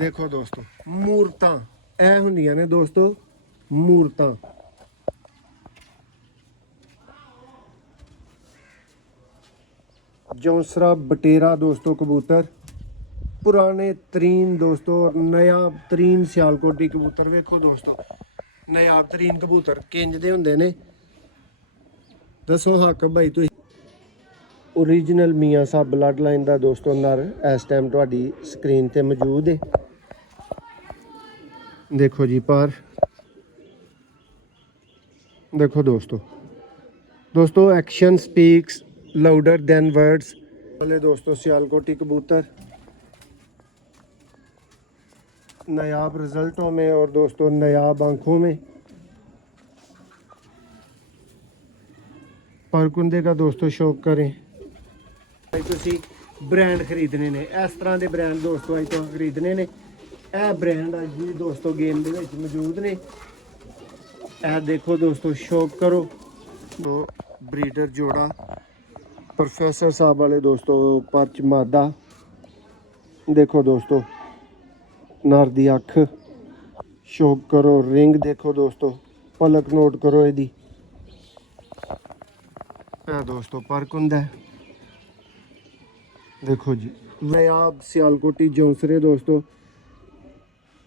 ਦੇਖੋ ਦੋਸਤੋ ਮੂਰਤਾਂ ਇਹ ਹੁੰਦੀਆਂ ਨੇ ਦੋਸਤੋ ਮੂਰਤਾਂ। ਜੌਂਸਰਾ ਬਟੇਰਾ ਦੋਸਤੋ ਕਬੂतर ਪੁਰਾਣੇ ਤਰੀਨ ਦੋਸਤੋ ਔਰ ਨਾयाब ਤਰੀਨ ਸਿਆਲਕੋਟੀ ਕਬੂतर। ਵੇਖੋ ਦੋਸਤੋ ਨਾयाब ਤਰੀਨ ਕਬੂतर ਕਿੰਜ ਦੇ ਹੁੰਦੇ ਨੇ ਦੱਸੋ ਹੱਕ ਭਾਈ ਤੁਸੀਂ। ओरिजिनल मियाँ साहब ब्लड लाइन का दोस्तों नर इस टाइम तुहाडी स्क्रीन ते मौजूद है। देखो जी पर देखो दोस्तों action speaks louder than words वाले दोस्तों सियालकोटी कबूतर नायाब रिजल्टों में और दोस्तों नायाब आंखों में। परकुंदे का दोस्तों शौक करें ਤੁਸੀਂ ਬ੍ਰਾਂਡ ਖਰੀਦਣੇ ਨੇ ਇਸ ਤਰ੍ਹਾਂ ਦੇ ਬ੍ਰਾਂਡ ਦੋਸਤੋ ਅੱਜ ਤੋਂ ਖਰੀਦਣੇ ਨੇ। ਇਹ ਬ੍ਰਾਂਡ ਅੱਜ ਵੀ ਦੋਸਤੋ ਗੇਮ ਦੇ ਵਿੱਚ ਮੌਜੂਦ ਨੇ। ਇਹ ਦੇਖੋ ਦੋਸਤੋ ਸ਼ੌਕ ਕਰੋ तो ब्रीडर जोड़ा प्रोफेसर साहब वाले दोस्तों पच मादा। देखो दोस्तों नर दी अख शौक करो रिंग देखो दोस्तों पलक नोट करो यदी दोस्तों परक हुंदा है। देखो जी नायाब सियालकोटी जौंसरे दोस्तों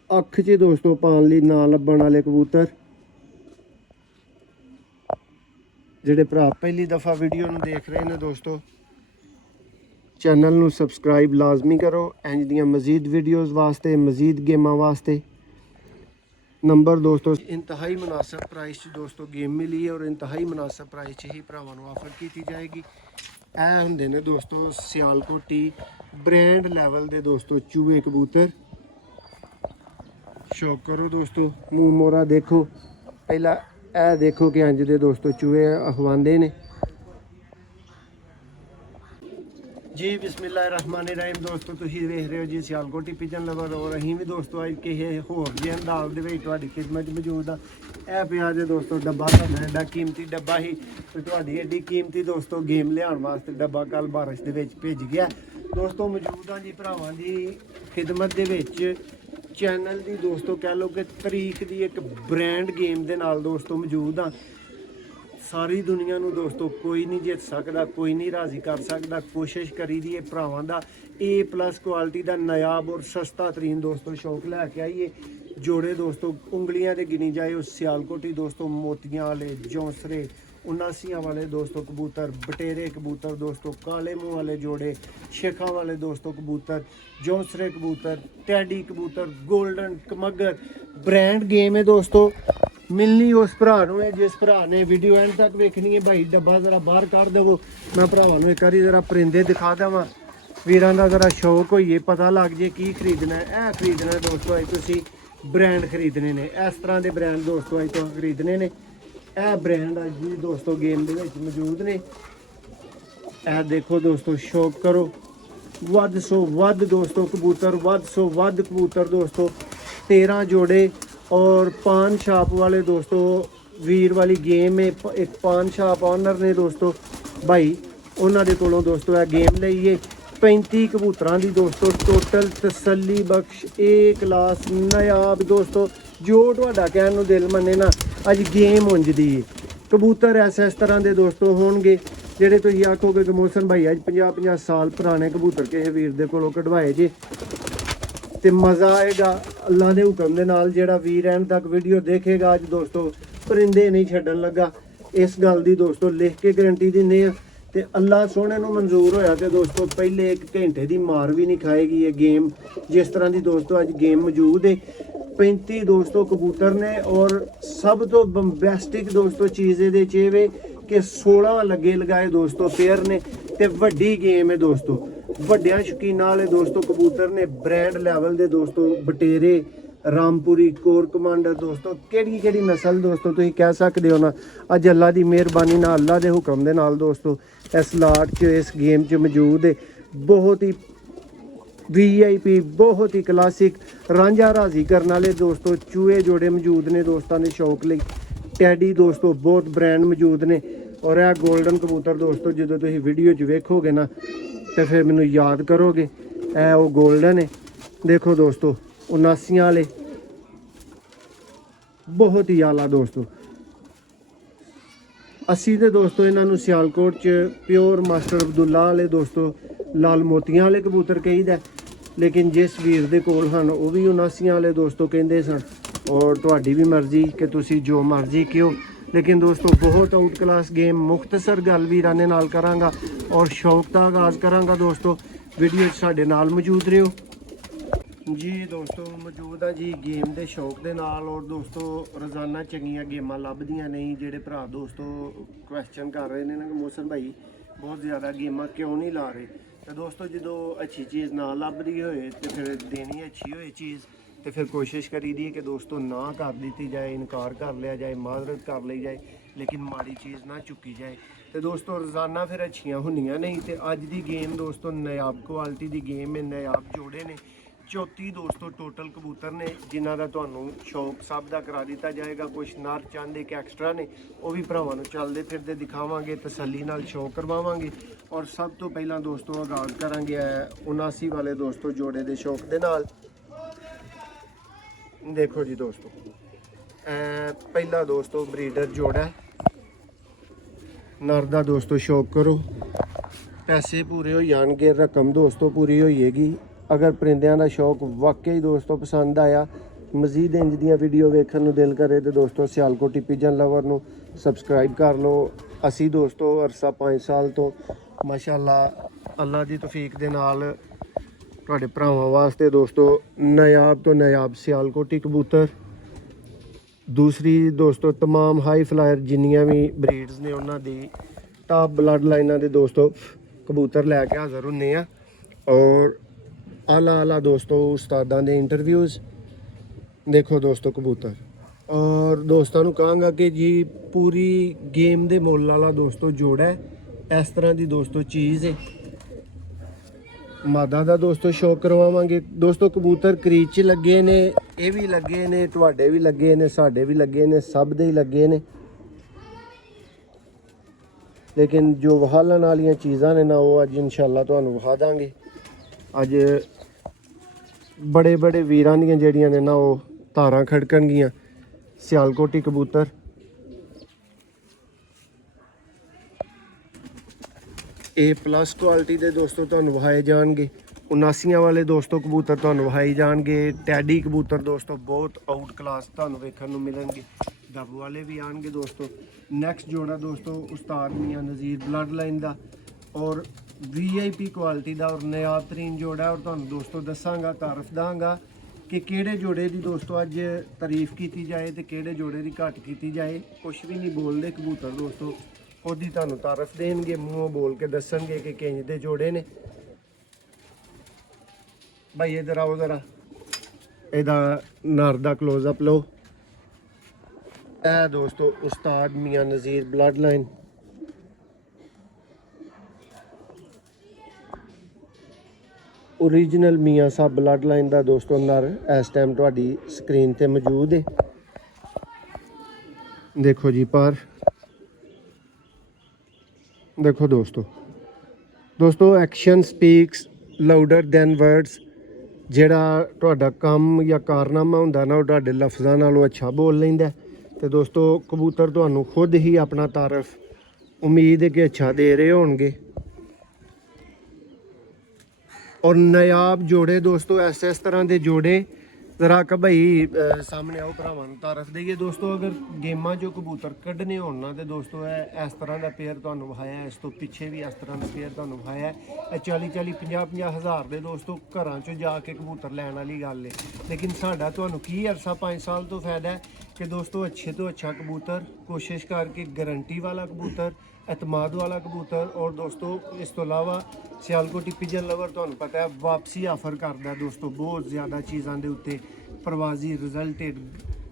अख च दोस्तों पान लई ना लभण वाले कबूतर। ਜਿਹੜੇ ਭਰਾ ਪਹਿਲੀ ਦਫਾ ਵੀਡੀਓ ਨੂੰ ਦੇਖ ਰਹੇ ਨੇ ਦੋਸਤੋ ਚੈਨਲ ਨੂੰ ਸਬਸਕ੍ਰਾਈਬ ਲਾਜ਼ਮੀ ਕਰੋ ਇੰਜ ਦੀਆਂ ਮਜ਼ੀਦ ਵੀਡੀਓਜ਼ ਵਾਸਤੇ ਮਜ਼ੀਦ ਗੇਮਾਂ ਵਾਸਤੇ। ਨੰਬਰ ਦੋਸਤੋ ਇੰਤਹਾਈ ਮੁਨਾਸਿਬ ਪ੍ਰਾਈਸ 'ਚ ਦੋਸਤੋ ਗੇਮ ਮਿਲੀ ਹੈ ਔਰ ਇੰਤਹਾਈ ਮੁਨਾਸਿਬ ਪ੍ਰਾਈਸ 'ਚ ਹੀ ਭਰਾਵਾਂ ਨੂੰ ਆਫਰ ਕੀਤੀ ਜਾਏਗੀ। ਇਹ ਹੁੰਦੇ ਨੇ ਦੋਸਤੋ ਸਿਆਲਕੋਟੀ ਬ੍ਰਾਂਡ ਲੈਵਲ ਦੇ ਦੋਸਤੋ ਚੂਹੇ ਕਬੂतर। ਸ਼ੌਕ ਕਰੋ ਦੋਸਤੋ ਮੂੰਹ ਮੋਰਾ ਦੇਖੋ ਪਹਿਲਾਂ ਇਹ देखो कि अंज दे दोस्तों चूहे अखवांदे ने जी। बिस्मिल्लाहिर्रहमानिर्रहीम दोस्तों तुसीं वेख रहे हो जी सियालकोटी पिजन लवर और अहीं भी दोस्तों अज किसी होर जे अंदाज दे विच तुहाडी खिदमत च मौजूद हाँ। यह पिया जे दोस्तों डब्बा तुहाडा एडा कीमती डब्बा ही ते तुहाडी एडी कीमती दोस्तों गेम लियाउण वास्ते डब्बा कल बारिश दे विच भेज गया दोस्तों। मौजूद हाँ जी भरावां दी खिदमत दे विच चैनल की दोस्तों कह लो कि तारीख की एक ब्रांड गेम के नाल दोस्तों मौजूद हाँ। सारी दुनिया नू दोस्तों कोई नहीं जित सकता कोई नहीं राजी कर सकता। कोशिश करी दी है भरावां दा A+ क्वालिटी का नायाब और सस्ता तरीन दोस्तों शौक लैके आइए। जोड़े दोस्तों उंगलियां दे गिनी जाए उस सियालकोटी दोस्तों मोतियां वाले जौंसरे 79 वाले दोस्तों कबूतर बटेरे कबूतर दोस्तों काले मुँह वाले जोड़े शेखा वाले दोस्तों कबूतर जौंसरे कबूतर टैडी कबूतर गोल्डन कमगर ब्रांड गेम है दोस्तों। मिलनी उस भरा है जिस भरा ने वीडियो एंड तक वेखनी है भाई डब्बा जरा बाहर कर देवो मैं भरावां नूं एक बारी जरा परिंदे दिखा देवां वीरां दा जरा शौक होइए पता लग जे की खरीदना है। यह खरीदना है दोस्तों अज तुसीं ब्रांड खरीदने ने इस तरह के ब्रांड दोस्तों अज तुसीं खरीदने ने। यह ब्रांड अज भी दोस्तों गेम के मौजूद ने। यह देखो दोस्तों शौक करो वध सो वध दोस्तों कबूतर वध सो वध कबूतर दोस्तों 13 जोड़े और पान छाप वाले दोस्तों वीर वाली गेम है। एक पान छाप ऑनर ने दोस्तों भाई उन्होंने कोलों दोस्तों यह गेम लईए 35 कबूतरां दी दोस्तों टोटल तसल्ली बख्श A क्लास नायाब दोस्तों जो तुहाडा कहण नूं दिल मन्ने ना अज गेम उंजदी है। कबूतर इस तरह के दोस्तों होणगे ਜਿਹੜੇ ਤੁਸੀਂ ਆਖੋਗੇ ਕਿ ਮੋਹਸਨ ਭਾਈ ਅੱਜ 50 ਸਾਲ ਪੁਰਾਣੇ ਕਬੂतर ਕਿਸੇ ਵੀਰ ਦੇ ਕੋਲੋਂ ਕਢਵਾਏ ਜੇ ਤੇ ਮਜ਼ਾ ਆਏਗਾ ਅੱਲਾ ਦੇ ਹੁਕਮ ਦੇ ਨਾਲ। ਜਿਹੜਾ ਵੀਰ ਐਂਡ ਤੱਕ ਵੀਡੀਓ ਦੇਖੇਗਾ ਅੱਜ ਦੋਸਤੋ ਪਰਿੰਦੇ ਨਹੀਂ ਛੱਡਣ ਲੱਗਾ ਇਸ ਗੱਲ ਦੀ ਦੋਸਤੋ ਲਿਖ ਕੇ ਗਰੰਟੀ ਦਿੰਦੇ ਆ ਤੇ ਅੱਲਾ ਸੋਹਣੇ ਨੂੰ ਮਨਜ਼ੂਰ ਹੋਇਆ ਤੇ ਦੋਸਤੋ ਪਹਿਲੇ 1 ਘੰਟੇ ਦੀ ਮਾਰ ਵੀ ਨਹੀਂ ਖਾਏਗੀ ਇਹ गेम जिस तरह की दोस्तों अज गेम मौजूद है। 35 दोस्तों कबूतर ने और सब तो बंबैस्टिक दोस्तों चीज़ ये कि 16 लगे लगाए दोस्तों पेयर ने ते वड्डी गेम है दोस्तों। वड्डियां शौकीनां वाले दोस्तों कबूतर ने ब्रांड लैवल दे दोस्तों बटेरे रामपुरी कोर कमांडर दोस्तों केड़ी नस्ल दोस्तों तुसीं कह सकते हो ना। अज अल्लाह की मेहरबानी नाल अल्लाह के हुक्म दे नाल दोस्तों इस लाट च इस गेम च मौजूद है। बहुत ही VIP बहुत ही क्लासिक रांझा राजी करने वाले दोस्तों चूहे जोड़े मौजूद ने दोस्तों के शौक लई। टैडी दोस्तों बहुत ब्रांड मौजूद ने और यह गोल्डन कबूतर दोस्तों जो तुम वीडियो च वेखोगे ना तो फिर मैनू याद करोगे। वो गोल्डन है देखो दोस्तों 79 ਵਾਲੇ ਬਹੁਤ ਹੀ ਆਲਾ ਦੋਸਤੋ। ਅਸੀਂ ਤੇ ਦੋਸਤੋ ਇਹਨਾਂ ਨੂੰ ਸਿਆਲਕੋਟ 'ਚ ਪਿਓਰ ਮਾਸਟਰ ਅਬਦੁੱਲਾ ਵਾਲੇ ਦੋਸਤੋ ਲਾਲ ਮੋਤੀਆਂ ਵਾਲੇ ਕਬੂਤਰ ਕਹੀਦਾ, ਲੇਕਿਨ ਜਿਸ ਵੀਰ ਦੇ ਕੋਲ ਹਨ ਉਹ ਵੀ 79 ਵਾਲੇ ਦੋਸਤੋ ਕਹਿੰਦੇ ਸਨ। ਔਰ ਤੁਹਾਡੀ ਵੀ ਮਰਜ਼ੀ ਕਿ ਤੁਸੀਂ ਜੋ ਮਰਜ਼ੀ ਕਿਉਂ, ਲੇਕਿਨ ਦੋਸਤੋ ਬਹੁਤ ਆਊਟ ਕਲਾਸ ਗੇਮ ਮੁਖਤਸਰ ਗੱਲ ਵੀਰਾਂ ਦੇ ਨਾਲ ਕਰਾਂਗਾ ਔਰ ਸ਼ੌਕ ਦਾ ਆਗਾਜ਼ ਕਰਾਂਗਾ ਦੋਸਤੋ। ਵੀਡੀਓ 'ਚ ਸਾਡੇ ਨਾਲ ਮੌਜੂਦ ਰਹੋ ਜੀ ਦੋਸਤੋ। ਮੌਜੂਦ ਆ ਜੀ ਗੇਮ ਦੇ ਸ਼ੌਕ ਦੇ ਨਾਲ। ਔਰ ਦੋਸਤੋ ਰੋਜ਼ਾਨਾ ਚੰਗੀਆਂ ਗੇਮਾਂ ਲੱਭਦੀਆਂ ਨਹੀਂ। ਜਿਹੜੇ ਭਰਾ ਦੋਸਤੋ ਕੁਐਸਚਨ ਕਰ ਰਹੇ ਨੇ ਨਾ ਕਿ ਮੋਸਨ ਭਾਈ ਬਹੁਤ ਜ਼ਿਆਦਾ ਗੇਮਾਂ ਕਿਉਂ ਨਹੀਂ ਲਾ ਰਹੇ, ਤੇ ਦੋਸਤੋ ਜਦੋਂ ਅੱਛੀ ਚੀਜ਼ ਨਾ ਲੱਭ ਰਹੀ ਹੋਏ ਤੇ ਫਿਰ ਦੇਣੀ ਅੱਛੀ ਹੋਏ ਚੀਜ਼, ਤੇ ਫਿਰ ਕੋਸ਼ਿਸ਼ ਕਰੀਦੀ ਹੈ ਕਿ ਦੋਸਤੋ ਨਾ ਕਰ ਦਿੱਤੀ ਜਾਏ, ਇਨਕਾਰ ਕਰ ਲਿਆ ਜਾਏ, ਮਾਜ਼ਰਤ ਕਰ ਲਈ ਜਾਏ, ਲੇਕਿਨ ਮਾੜੀ ਚੀਜ਼ ਨਾ ਚੁੱਕੀ ਜਾਏ। ਤੇ ਦੋਸਤੋ ਰੋਜ਼ਾਨਾ ਫਿਰ ਅੱਛੀਆਂ ਹੁੰਦੀਆਂ ਨਹੀਂ। ਤੇ ਅੱਜ ਦੀ ਗੇਮ ਦੋਸਤੋ ਨਾਯਾਬ ਕੁਆਲਿਟੀ ਦੀ ਗੇਮ ਹੈ, ਨਾਯਾਬ ਜੋੜੇ ਨੇ 34 ਦੋਸਤੋ ਟੋਟਲ ਕਬੂਤਰ ਨੇ, ਜਿਨ੍ਹਾਂ ਦਾ ਤੁਹਾਨੂੰ ਸ਼ੌਕ ਸਭ ਦਾ ਕਰਾ ਦਿੱਤਾ ਜਾਏਗਾ। ਕੁਝ ਨਰ ਚੰਦ ਇੱਕ ਐਕਸਟਰਾ ਨੇ, ਉਹ ਵੀ ਭਰਾਵਾਂ ਨੂੰ ਚੱਲਦੇ ਫਿਰਦੇ ਦਿਖਾਵਾਂਗੇ, ਤਸੱਲੀ ਨਾਲ ਸ਼ੌਕ ਕਰਵਾਵਾਂਗੇ। ਔਰ ਸਭ ਤੋਂ ਪਹਿਲਾਂ ਦੋਸਤੋ ਆਗਾਜ਼ ਕਰਾਂਗੇ 79 ਵਾਲੇ ਦੋਸਤੋ ਜੋੜੇ ਦੇ ਸ਼ੌਕ ਦੇ ਨਾਲ। ਦੇਖੋ ਜੀ ਦੋਸਤੋ ਪਹਿਲਾ ਦੋਸਤੋ ਬਰੀਡਰ ਜੋੜਾ ਨਰ ਦਾ ਦੋਸਤੋ ਸ਼ੌਕ ਕਰੋ, ਪੈਸੇ ਪੂਰੇ ਹੋ ਜਾਣਗੇ, ਰਕਮ ਦੋਸਤੋ ਪੂਰੀ ਹੋਈਏਗੀ। ਅਗਰ ਪਰਿੰਦਿਆਂ ਦਾ ਸ਼ੌਕ ਵਾਕਈ ਦੋਸਤੋ ਪਸੰਦ ਆਇਆ, ਮਜ਼ੀਦ ਇੰਜ ਦੀਆਂ ਵੀਡੀਓ ਵੇਖਣ ਨੂੰ ਦਿਲ ਕਰੇ ਤੇ ਦੋਸਤੋ ਸਿਆਲਕੋਟੀ ਪਿਜਨ ਲਵਰ ਨੂੰ ਸਬਸਕ੍ਰਾਈਬ ਕਰ ਲਓ। ਅਸੀਂ ਦੋਸਤੋ ਅਰਸਾ 5 ਸਾਲ ਤੋਂ ਮਾਸ਼ਾਅੱਲਾ ਅੱਲਾ ਦੀ ਤੌਫੀਕ ਦੇ ਨਾਲ ਤੁਹਾਡੇ ਭਰਾਵਾਂ ਵਾਸਤੇ ਦੋਸਤੋ ਨਾਯਾਬ ਤੋਂ ਨਾਯਾਬ ਸਿਆਲਕੋਟੀ ਕਬੂਤਰ, ਦੂਸਰੀ ਦੋਸਤੋ तमाम ਹਾਈ ਫਲਾਇਰ ਜਿੰਨੀਆਂ ਵੀ ਬਰੀਡਸ ਨੇ ਉਹਨਾਂ ਦੀ ਟਾਪ ਬਲੱਡ ਲਾਈਨਾਂ ਦੇ ਦੋਸਤੋ ਕਬੂਤਰ ਲੈ ਕੇ ਹਾਜ਼ਰ ਹੁੰਦੇ ਆ। ਔਰ ਆਲਾ ਦੋਸਤੋ ਉਸਤਾਦਾਂ ਦੇ ਇੰਟਰਵਿਊਜ਼ ਦੇਖੋ ਦੋਸਤੋ ਕਬੂਤਰ। ਔਰ ਦੋਸਤਾਂ ਨੂੰ ਕਹਾਂਗਾ ਕਿ ਜੀ ਪੂਰੀ ਗੇਮ ਦੇ ਮੁੱਲ ਵਾਲਾ ਦੋਸਤੋ ਜੋੜਾ ਹੈ, ਇਸ ਤਰ੍ਹਾਂ ਦੀ ਦੋਸਤੋ ਚੀਜ਼ ਹੈ। ਮਾਦਾ ਦਾ ਦੋਸਤੋ ਸ਼ੌਕ ਕਰਵਾਵਾਂਗੇ ਦੋਸਤੋ। ਕਬੂਤਰ ਕਰੀਚ 'ਚ ਲੱਗੇ ਨੇ, ਇਹ ਵੀ ਲੱਗੇ ਨੇ, ਤੁਹਾਡੇ ਵੀ ਲੱਗੇ ਨੇ, ਸਾਡੇ ਵੀ ਲੱਗੇ ਨੇ, ਸਭ ਦੇ ਹੀ ਲੱਗੇ ਨੇ, ਲੇਕਿਨ ਜੋ ਵਹਾਲਣ ਵਾਲੀਆਂ ਚੀਜ਼ਾਂ ਨੇ ਨਾ ਉਹ ਅੱਜ ਇਨਸ਼ਾਅੱਲਾ ਤੁਹਾਨੂੰ ਵਿਖਾ ਦਾਂਗੇ। ਅੱਜ ਬੜੇ ਬੜੇ ਵੀਰਾਂ ਦੀਆਂ ਜਿਹੜੀਆਂ ਨੇ ਨਾ ਉਹ ਧਾਰਾਂ ਖੜਕਣਗੀਆਂ। ਸਿਆਲਕੋਟੀ ਕਬੂਤਰ A+ ਕੁਆਲਿਟੀ ਦੇ ਦੋਸਤੋ ਤੁਹਾਨੂੰ ਵਿਖਾਏ ਜਾਣਗੇ। 79 ਵਾਲੇ ਦੋਸਤੋ ਕਬੂਤਰ ਤੁਹਾਨੂੰ ਵਿਖਾਏ ਜਾਣਗੇ। ਟੈਡੀ ਕਬੂਤਰ ਦੋਸਤੋ ਬਹੁਤ ਆਊਟ ਕਲਾਸ ਤੁਹਾਨੂੰ ਵੇਖਣ ਨੂੰ ਮਿਲਣਗੇ। ਡੱਬ ਵਾਲੇ ਵੀ ਆਣਗੇ ਦੋਸਤੋ। ਨੈਕਸਟ ਜੋੜਾ ਦੋਸਤੋ ਉਸਤਾਦ ਮੀਆਂ ਨਜ਼ੀਰ ਬਲੱਡ ਲਾਈਨ ਦਾ ਔਰ VIP ਕੁਆਲਿਟੀ ਦਾ ਔਰ ਨਾਯਾਬ ਤਰੀਨ ਜੋੜਾ। ਔਰ ਤੁਹਾਨੂੰ ਦੋਸਤੋ ਦੱਸਾਂਗਾ, ਤਾਰਫ ਦਾਂਗਾ ਕਿ ਕਿਹੜੇ ਜੋੜੇ ਦੀ ਦੋਸਤੋ ਅੱਜ ਤਾਰੀਫ ਕੀਤੀ ਜਾਏ ਤੇ ਕਿਹੜੇ ਜੋੜੇ ਦੀ ਘੱਟ ਕੀਤੀ ਜਾਏ। ਕੁਛ ਵੀ ਨਹੀਂ ਬੋਲਦੇ ਕਬੂਤਰ ਦੋਸਤੋ, ਉਹਦੀ ਤੁਹਾਨੂੰ ਤਾਰਫ ਦੇਣਗੇ, ਮੂੰਹੋਂ ਬੋਲ ਕੇ ਦੱਸਣਗੇ ਕਿ ਕਿੰਜ ਦੇ ਜੋੜੇ ਨੇ। ਭਾਈ ਇਧਰ ਆਓ ਜ਼ਰਾ, ਇਹਦਾ ਨਰ ਦਾ ਕਲੋਜ਼ਅਪ ਲਓ। ਇਹ ਦੋਸਤੋ ਉਸਤਾਦ ਮੀਆਂ ਨਜ਼ੀਰ ਬਲੱਡ ਲਾਈਨ ओरिजिनल मियाँ साहब ब्लड लाइन का दोस्तों नर इस टाइम तुहाडी स्क्रीन ते मौजूद है। देखो जी पर देखो दोस्तों action speaks louder than words. ਜਿਹੜਾ ਤੁਹਾਡਾ ਕੰਮ ਜਾਂ ਕਾਰਨਾਮਾ ਹੁੰਦਾ ਨਾ ਉਹ ਤੁਹਾਡੇ ਲਫ਼ਜ਼ਾਂ ਨਾਲੋਂ ਅੱਛਾ ਬੋਲ ਲੈਂਦਾ। ਤੇ ਦੋਸਤੋ ਕਬੂਤਰ ਤੁਹਾਨੂੰ ਖੁਦ ਹੀ ਆਪਣਾ ਤਾਰਫ ਉਮੀਦ ਹੈ ਕਿ ਅੱਛਾ ਦੇ ਰਹੇ ਹੋਣਗੇ। और नायाब जोड़े दोस्तों ऐसे इस तरह के जोड़े जरा भाई सामने आओ भरावां नूं तारफ देइए दोस्तों। अगर गेमां जो कबूतर कढ़ने होण ना ते दोस्तों इस तरह का पेयर तुहानूं विखाया है, इस तो पिछे भी इस तरह का पेयर तुहानूं विखाया है। 40-40 50-50 हज़ार के दोस्तों घरां चों जाके कबूतर लैण वाली गल है, लेकिन साडा तुहानूं की अरसा 5 साल तो फायदा है कि दोस्तों अच्छे तो अच्छा कबूतर कोशिश करके गारंटी वाला कबूतर, एतमाद वाला कबूतर। और दोस्तों इस तो अलावा सियालकोटी पिजन लवर तुहानूं पता है वापसी ऑफर करदा दोस्तों बहुत ज़्यादा चीज़ों के उत्ते, प्रवाजी रिजल्टेड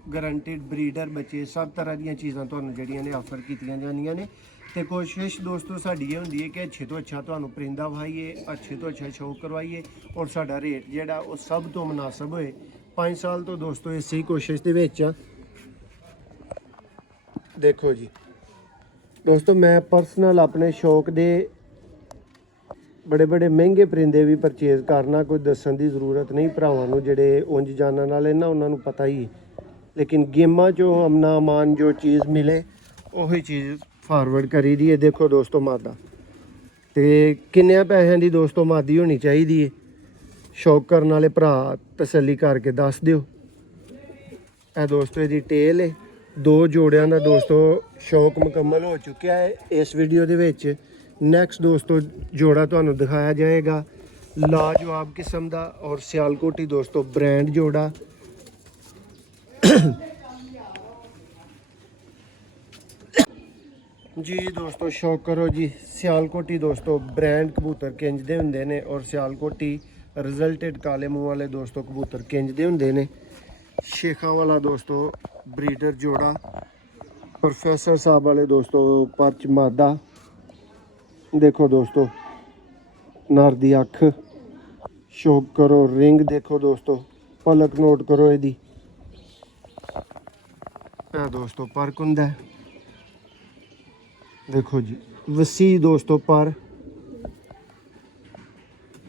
गारंटेड ब्रीडर बच्चे सब तरह दी चीज़ां तुहानूं जिहड़ियां ने ऑफर कीतियां जांदियां ने। तो कोशिश दोस्तों साडी ये हुंदी है कि अच्छे तो अच्छा तुहानूं परिंदा विखाईए, अच्छे तो अच्छा शौक करवाइए और साडा रेट जिहड़ा वो सब तो मुनासिब होए। 5 साल तो दोस्तों इस ही कोशिश दे विच आ। देखो जी दोस्तों मैं पर्सनल अपने शौक दे बड़े बड़े महंगे परिंदे भी परचेज करना, कोई दसन की जरूरत नहीं भरावां नूं जिहड़े उंज जानन वाले ना उन्हां नूं पता ही है। लेकिन गेमां चों अमना अमान जो चीज़ मिले उही चीज़ फॉरवर्ड करी दी है। देखो दोस्तों मादा ते किन्ने पैसों की दोस्तों मादी होनी चाहिए है, शौक करने वाले भरा तसल्ली करके दस दिओ। ਇਹ ਦੋਸਤੋ ਇਹਦੀ ਟੇਲ ਹੈ। 2 ਜੋੜਿਆਂ ਦਾ ਦੋਸਤੋ ਸ਼ੌਕ ਮੁਕੰਮਲ ਹੋ ਚੁੱਕਿਆ ਹੈ ਇਸ ਵੀਡੀਓ ਦੇ ਵਿੱਚ। ਨੈਕਸਟ ਦੋਸਤੋ ਜੋੜਾ ਤੁਹਾਨੂੰ ਦਿਖਾਇਆ ਜਾਏਗਾ ਲਾਜਵਾਬ ਕਿਸਮ ਦਾ ਔਰ ਸਿਆਲਕੋਟੀ ਦੋਸਤੋ ਬ੍ਰਾਂਡ ਜੋੜਾ। जी दोस्तों शौक करो जी, सियालकोटी दोस्तों ब्रांड कबूतर किंज दे हुंदे ने और सियालकोटी रिजल्टेड काले मूँह वाले दोस्तों कबूतर किंज दे हुंदे ने। शेखा वाला दोस्तों ब्रीडर जोड़ा, प्रोफेसर साहब वाले दोस्तों परच मादा। देखो दोस्तों नर दी अख, शौक करो रिंग देखो दोस्तों, पलक नोट करो यदी दोस्तों पर कुंदा है। देखो जी वसी दोस्तों पर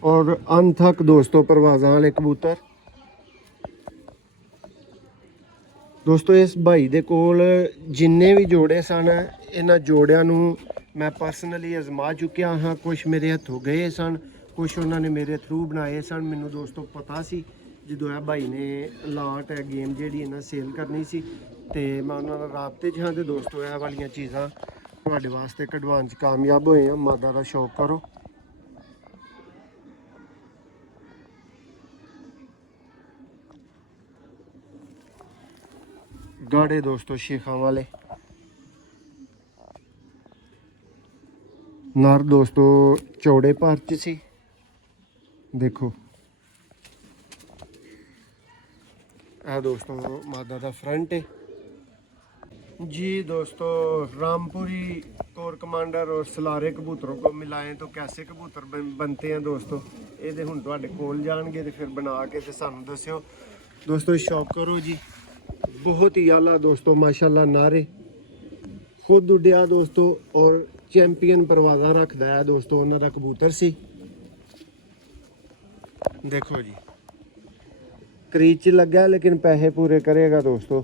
और अनथक दोस्तों परवाज़ां वाले कबूतर। दोस्तों इस भाई दे कोल जिन्ने भी जोड़े सन इन्हां जोड़ियां नूं मैं पर्सनली आजमा चुकिया हाँ। कुछ मेरे हथों गए सन, कुछ उन्होंने मेरे थ्रू बनाए सन। मैनू दोस्तों पता सी जो है भाई ने लाट है गेम जी इन्हें सेल करनी सी ते मैं उन्होंने राबते च हाँ। तो दोस्तों यह वाली चीज़ां ਤੁਹਾਡੇ ਵਾਸਤੇ ਕਢਵਾਉਣ 'ਚ ਕਾਮਯਾਬ ਹੋਏ ਆ। ਮਾਦਾ ਦਾ ਸ਼ੌਕ ਕਰੋ। ਗਾੜੇ ਦੋਸਤੋ ਸ਼ੇਖਾਂ ਵਾਲੇ ਨਰ ਦੋਸਤੋ ਚੌੜੇ ਭਰ 'ਚ ਸੀ। ਦੇਖੋ ਇਹ ਦੋਸਤੋ ਮਾਦਾ ਦਾ ਫਰੰਟ है जी। दोस्तों रामपुरी कोर कमांडर और सलारे कबूतरों को मिलाएं तो कैसे कबूतर बनते हैं दोस्तों, ये हुण तुहाडे कोल जाणगे ते फिर बना के ते सानू दस्सिओ। दोस्तों शौक करो जी, बहुत ही आला दोस्तों माशाल्लाह नारे खुद उड्डिया दोस्तों और चैंपियन परवाज़ा रखदा है दोस्तों उन्हां दा कबूतर सी। देखो जी क्रीज च लग्गा लेकिन पैसे पूरे करेगा दोस्तों।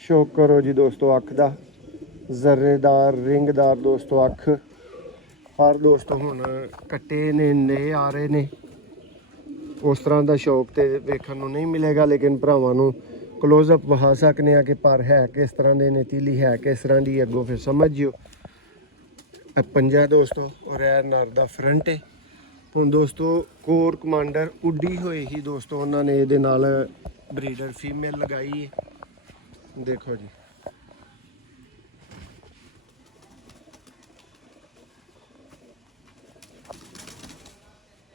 शौक करो जी दोस्तों अख दा जर्रेदार रिंगदार दोस्तों अख। हर दोस्तों हुण कट्टे ने नए आ रहे ने, उस तरह का शौक तो वेखण नूं नहीं मिलेगा लेकिन भरावां नूं क्लोजअप विखा सकने कि पर है किस तरह दे ने, तीली है किस तरह की, अगों फिर समझ जिओ। पंजा दोस्तों और यह नर दा फ्रंट है। हुण दोस्तों कोर कमांडर उड्डी होई ही दोस्तों उन्होंने ये नाल ब्रीडर फीमेल लगाई है। देखो जी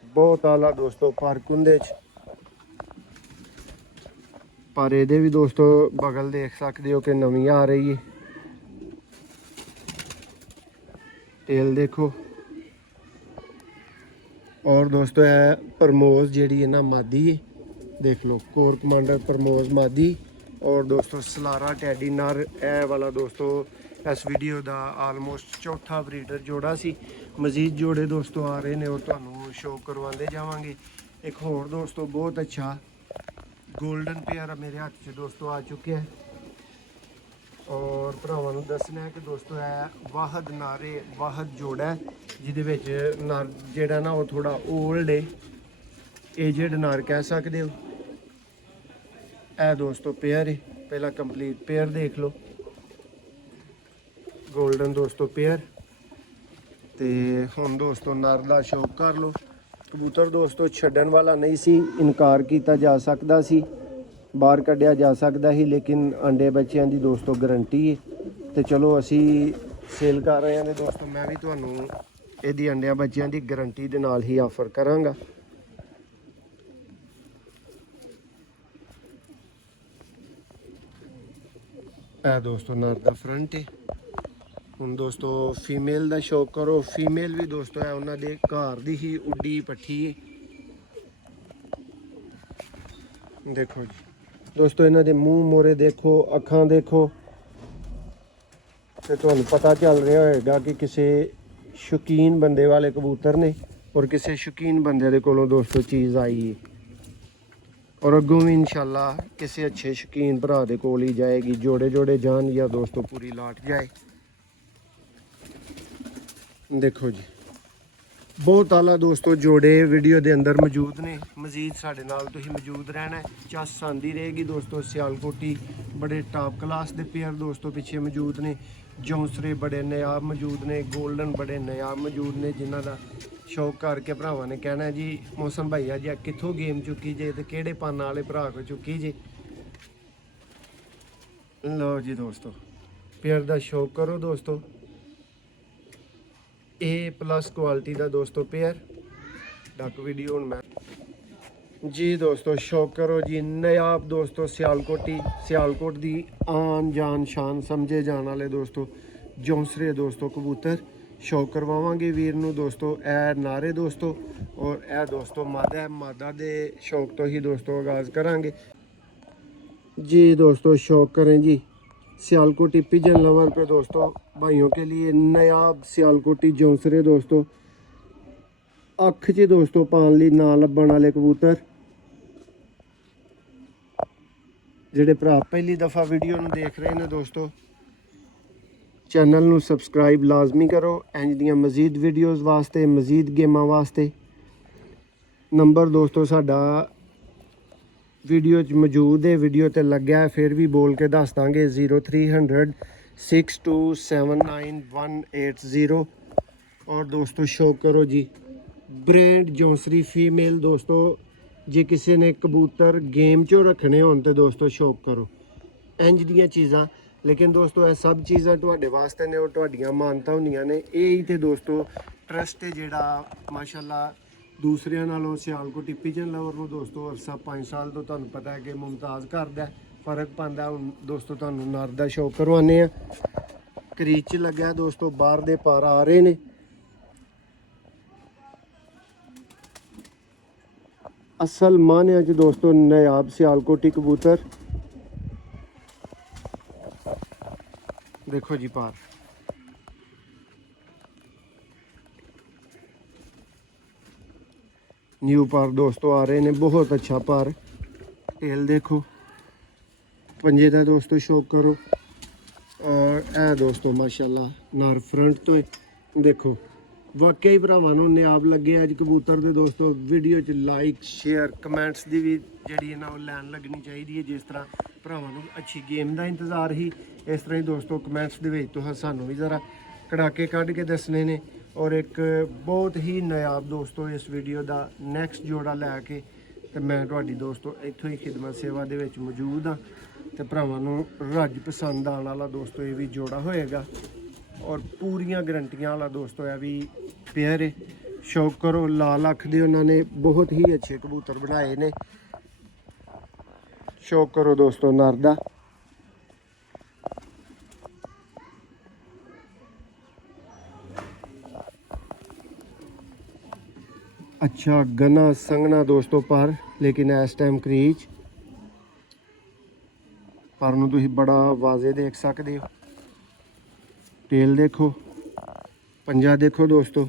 बहुत आला दोस्तों पर कुंदे पर ये भी दोस्तों बगल देख सकते हो कि नवी आ रही है। टेल देखो और दोस्तों है प्रमोज जी है ना मादी है। देख लो कोर कमांडर प्रमोज मादी और दोस्तों सलारा टैडी नर। ए वाला दोस्तों इस वीडियो का आलमोस्ट चौथा ब्रीडर जोड़ा सी। मजीद जोड़े दोस्तों आ रहे हैं और तुहानू शौक करवाते जावांगे। एक होर दोस्तों बहुत अच्छा गोल्डन पेयर मेरे हाथ से दोस्तों आ चुके हैं और भरावां नू दसना है कि दोस्तों है वाहद नारे वाहद जोड़ा है जिहदे विच नर जिहड़ा ना वो थोड़ा ओल्ड है, एजड नर कह सकते हो। ए दोस्तों पेयर है, पहला कंप्लीट पेयर देख लो गोल्डन दोस्तों पेयर। तो हुण दोस्तों नर दा शौक कर लो। कबूतर दोस्तों छड्डण वाला नहीं सी, इनकार किया जा सकता सी, बाहर कढ़िया जा सकता ही, लेकिन अंडे बच्चों की दोस्तों गारंटी है। तो चलो असी सेल कर रहे हैं दोस्तों, मैं भी तुहानू इहदी अंडिया बच्चों की गारंटी दे नाल ही ऑफर करांगा। ए दोस्तों नर दा फ्रंट है। हुण दोस्तों फीमेल दा शौक करो। फीमेल भी दोस्तों है उन्होंने घर दी ही उड्डी पट्ठी है। देखो जी दोस्तों इन्हों के मूँह मोरे देखो, अखां देखो, ਤੇ ਤੁਹਾਨੂੰ ਪਤਾ ਚੱਲ ਰਿਹਾ ਹੋਏਗਾ ਕਿ ਕਿਸੇ ਸ਼ੌਕੀਨ ਬੰਦੇ ਵਾਲੇ ਕਬੂਤਰ ਨੇ ਔਰ ਕਿਸੇ ਸ਼ੌਕੀਨ ਬੰਦੇ ਦੇ ਕੋਲੋਂ ਦੋਸਤੋ ਚੀਜ਼ ਆਈ ਹੈ ਔਰ ਅੱਗੋਂ ਵੀ ਇਨਸ਼ਾਅੱਲਾ ਕਿਸੇ ਅੱਛੇ ਸ਼ੌਕੀਨ ਭਰਾ ਦੇ ਕੋਲ ਹੀ ਜਾਏਗੀ। ਜੋੜੇ ਜੋੜੇ ਜਾਣ ਜਾਂ ਦੋਸਤੋ ਪੂਰੀ ਲਾਟ ਜਾਏ। ਦੇਖੋ ਜੀ ਬਹੁਤ ਆਲਾ ਦੋਸਤੋ ਜੋੜੇ ਵੀਡੀਓ ਦੇ ਅੰਦਰ ਮੌਜੂਦ ਨੇ। ਮਜ਼ੀਦ ਸਾਡੇ ਨਾਲ ਤੁਸੀਂ ਮੌਜੂਦ ਰਹਿਣਾ। ਚੱਸ ਆਂਦੀ ਰਹੇਗੀ ਦੋਸਤੋ। ਸਿਆਲਕੋਟੀ ਬੜੇ ਟਾਪ ਕਲਾਸ ਦੇ ਪੇਅਰ ਦੋਸਤੋ ਪਿੱਛੇ ਮੌਜੂਦ ਨੇ। ਜੌਂਸਰੇ ਬੜੇ ਨਿਆਬ ਮੌਜੂਦ ਨੇ। ਗੋਲਡਨ ਬੜੇ ਨਿਆਬ ਮੌਜੂਦ ਨੇ, ਜਿਨ੍ਹਾਂ ਦਾ ਸ਼ੌਕ ਕਰਕੇ ਭਰਾਵਾਂ ਨੇ ਕਹਿਣਾ ਜੀ ਮੌਸਮ ਭਾਈਆ ਜੀ ਕਿੱਥੋਂ ਗੇਮ ਚੁੱਕੀ ਜੇ ਤੇ ਕਿਹੜੇ ਪਾਨਾਂ ਵਾਲੇ ਭਰਾ ਕੋ ਚੁੱਕੀ ਜੇ। ਲਓ ਜੀ ਦੋਸਤੋ ਪੇਅਰ ਦਾ ਸ਼ੌਕ ਕਰੋ ਦੋਸਤੋ। A+ ਕੁਆਲਿਟੀ ਦਾ ਦੋਸਤੋ ਪੇਅਰ ਡੱਕ ਵੀਡੀਓ ਹੁਣ ਮੈਂ ਜੀ ਦੋਸਤੋ ਸ਼ੌਕ ਕਰੋ ਜੀ। ਨਿਆਬ ਦੋਸਤੋ ਸਿਆਲਕੋਟ ਦੀ ਆਨ ਜਾਨ ਸ਼ਾਨ ਸਮਝੇ ਜਾਣ ਵਾਲੇ ਦੋਸਤੋ ਜੌਂਸਰੇ ਦੋਸਤੋ ਕਬੂਤਰ ਸ਼ੌਕ ਕਰਵਾਵਾਂਗੇ ਵੀਰ ਨੂੰ ਦੋਸਤੋ। ਇਹ ਨਾਰੇ ਦੋਸਤੋ ਔਰ ਇਹ ਦੋਸਤੋ ਮਾਦਾ ਦੇ ਸ਼ੌਕ ਤੋਂ ਹੀ ਦੋਸਤੋ ਆਗਾਜ਼ ਕਰਾਂਗੇ जी दोस्तों। शौक करें जी सियालकोटी पिजन लवर पे दोस्तों भाइयों के लिए नायाब सियालकोटी जौंसरे दोस्तों अख च दोस्तों पान ली ना लभण वाले कबूतर ਜਿਹੜੇ ਭਰਾ ਪਹਿਲੀ ਦਫਾ ਵੀਡੀਓ ਨੂੰ ਦੇਖ ਰਹੇ ਨੇ ਦੋਸਤੋ ਚੈਨਲ ਨੂੰ ਸਬਸਕ੍ਰਾਈਬ ਲਾਜ਼ਮੀ ਕਰੋ। ਇੰਜ ਦੀਆਂ ਮਜ਼ੀਦ ਵੀਡੀਓਜ਼ ਵਾਸਤੇ ਮਜ਼ੀਦ ਗੇਮਾਂ ਵਾਸਤੇ ਨੰਬਰ ਦੋਸਤੋ ਸਾਡਾ ਵੀਡੀਓ 'ਚ ਮੌਜੂਦ ਹੈ। ਵੀਡੀਓ ਤੇ ਲੱਗਿਆ ਫਿਰ ਵੀ ਬੋਲ ਕੇ ਦੱਸ ਦਾਂਗੇ 0300 6279180। ਔਰ ਦੋਸਤੋ ਸ਼ੌਕ ਕਰੋ ਜੀ ਬ੍ਰਾਂਡ ਜੌਂਸਰੀ ਫੀਮੇਲ ਦੋਸਤੋ। ਜੇ ਕਿਸੇ ਨੇ ਕਬੂਤਰ ਗੇਮ 'ਚੋਂ ਰੱਖਣੇ ਹੋਣ ਤੇ ਦੋਸਤੋ ਸ਼ੌਕ ਕਰੋ ਇੰਜ ਦੀਆਂ ਚੀਜ਼ਾਂ। ਲੇਕਿਨ ਦੋਸਤੋ ਇਹ ਸਭ ਚੀਜ਼ਾਂ ਤੁਹਾਡੇ ਵਾਸਤੇ ਨੇ ਔਰ ਤੁਹਾਡੀਆਂ ਮਾਨਤਾ ਹੁੰਦੀਆਂ ਨੇ। ਇਹ ਹੀ ਤੇ ਦੋਸਤੋ ਟਰਸਟ ਹੈ ਜਿਹੜਾ ਮਾਸ਼ਾਅੱਲਾ ਦੂਸਰਿਆਂ ਨਾਲੋਂ ਸਿਆਲਕੋਟੀ ਪਿਜਨ ਲਵਰ ਨੂੰ ਦੋਸਤੋ ਅਰਸਾ 5 ਸਾਲ ਤੋਂ ਤੁਹਾਨੂੰ ਪਤਾ ਹੈ ਕਿ ਮੁਮਤਾਜ਼ ਕਰਦਾ ਫਰਕ ਪਾਉਂਦਾ। ਹੁਣ ਦੋਸਤੋ ਤੁਹਾਨੂੰ ਨਰ ਦਾ ਸ਼ੌਕ ਕਰਵਾਉਂਦੇ ਆ। ਕਰੀਜ਼ 'ਚ ਲੱਗਿਆ ਦੋਸਤੋ ਬਾਹਰ ਦੇ ਪਰ ਆ ਰਹੇ ਨੇ। ਅਸਲ ਮਾਨਿਆਂ 'ਚ ਦੋਸਤੋ ਨਾਯਾਬ ਸਿਆਲਕੋਟੀ ਕਬੂਤਰ ਦੇਖੋ ਜੀ ਪਾਰ न्यू पार दोस्तों आ रहे ने। बहुत अच्छा पार टेल देखो पंजे का दोस्तों शौक करो। और ए दोस्तों माशाल्लाह नर फ्रंट तो देखो वाकई भरावां नूं नियाब लगे अज कबूतर दे दोस्तों। वीडियो च लाइक शेयर कमेंट्स की भी जी ना लैन लगनी चाहिए। जिस तरह भरावां नूं अच्छी गेम का इंतजार ही इस तरह ही दोस्तों कमेंट्स दे विच तुहां सानूं भी ज़रा कड़ाके कढ़ के दसने ने। और एक बहुत ही नायाब दोस्तों इस वीडियो का नैक्सट जोड़ा लैके तो मैं तुहाडी दोस्तों इत्थों ही खिदमत सेवा दे विच मौजूद हाँ। तो भरावां नूं रज पसंद आने वाला दोस्तों ये भी जोड़ा होएगा और पूरियां गारंटियां वाला दोस्तों यह भी पेयर है। शौक करो लाल अख दे उन्होंने बहुत ही अच्छे कबूतर बनाए ने। शौक करो दोस्तों नर दा। अच्छा गना संगना दोस्तों पर लेकिन इस टाइम क्रीज पर नूं तुसीं बड़ा वाजे देख सकते हो। टेल देखो पंजा देखो दोस्तों।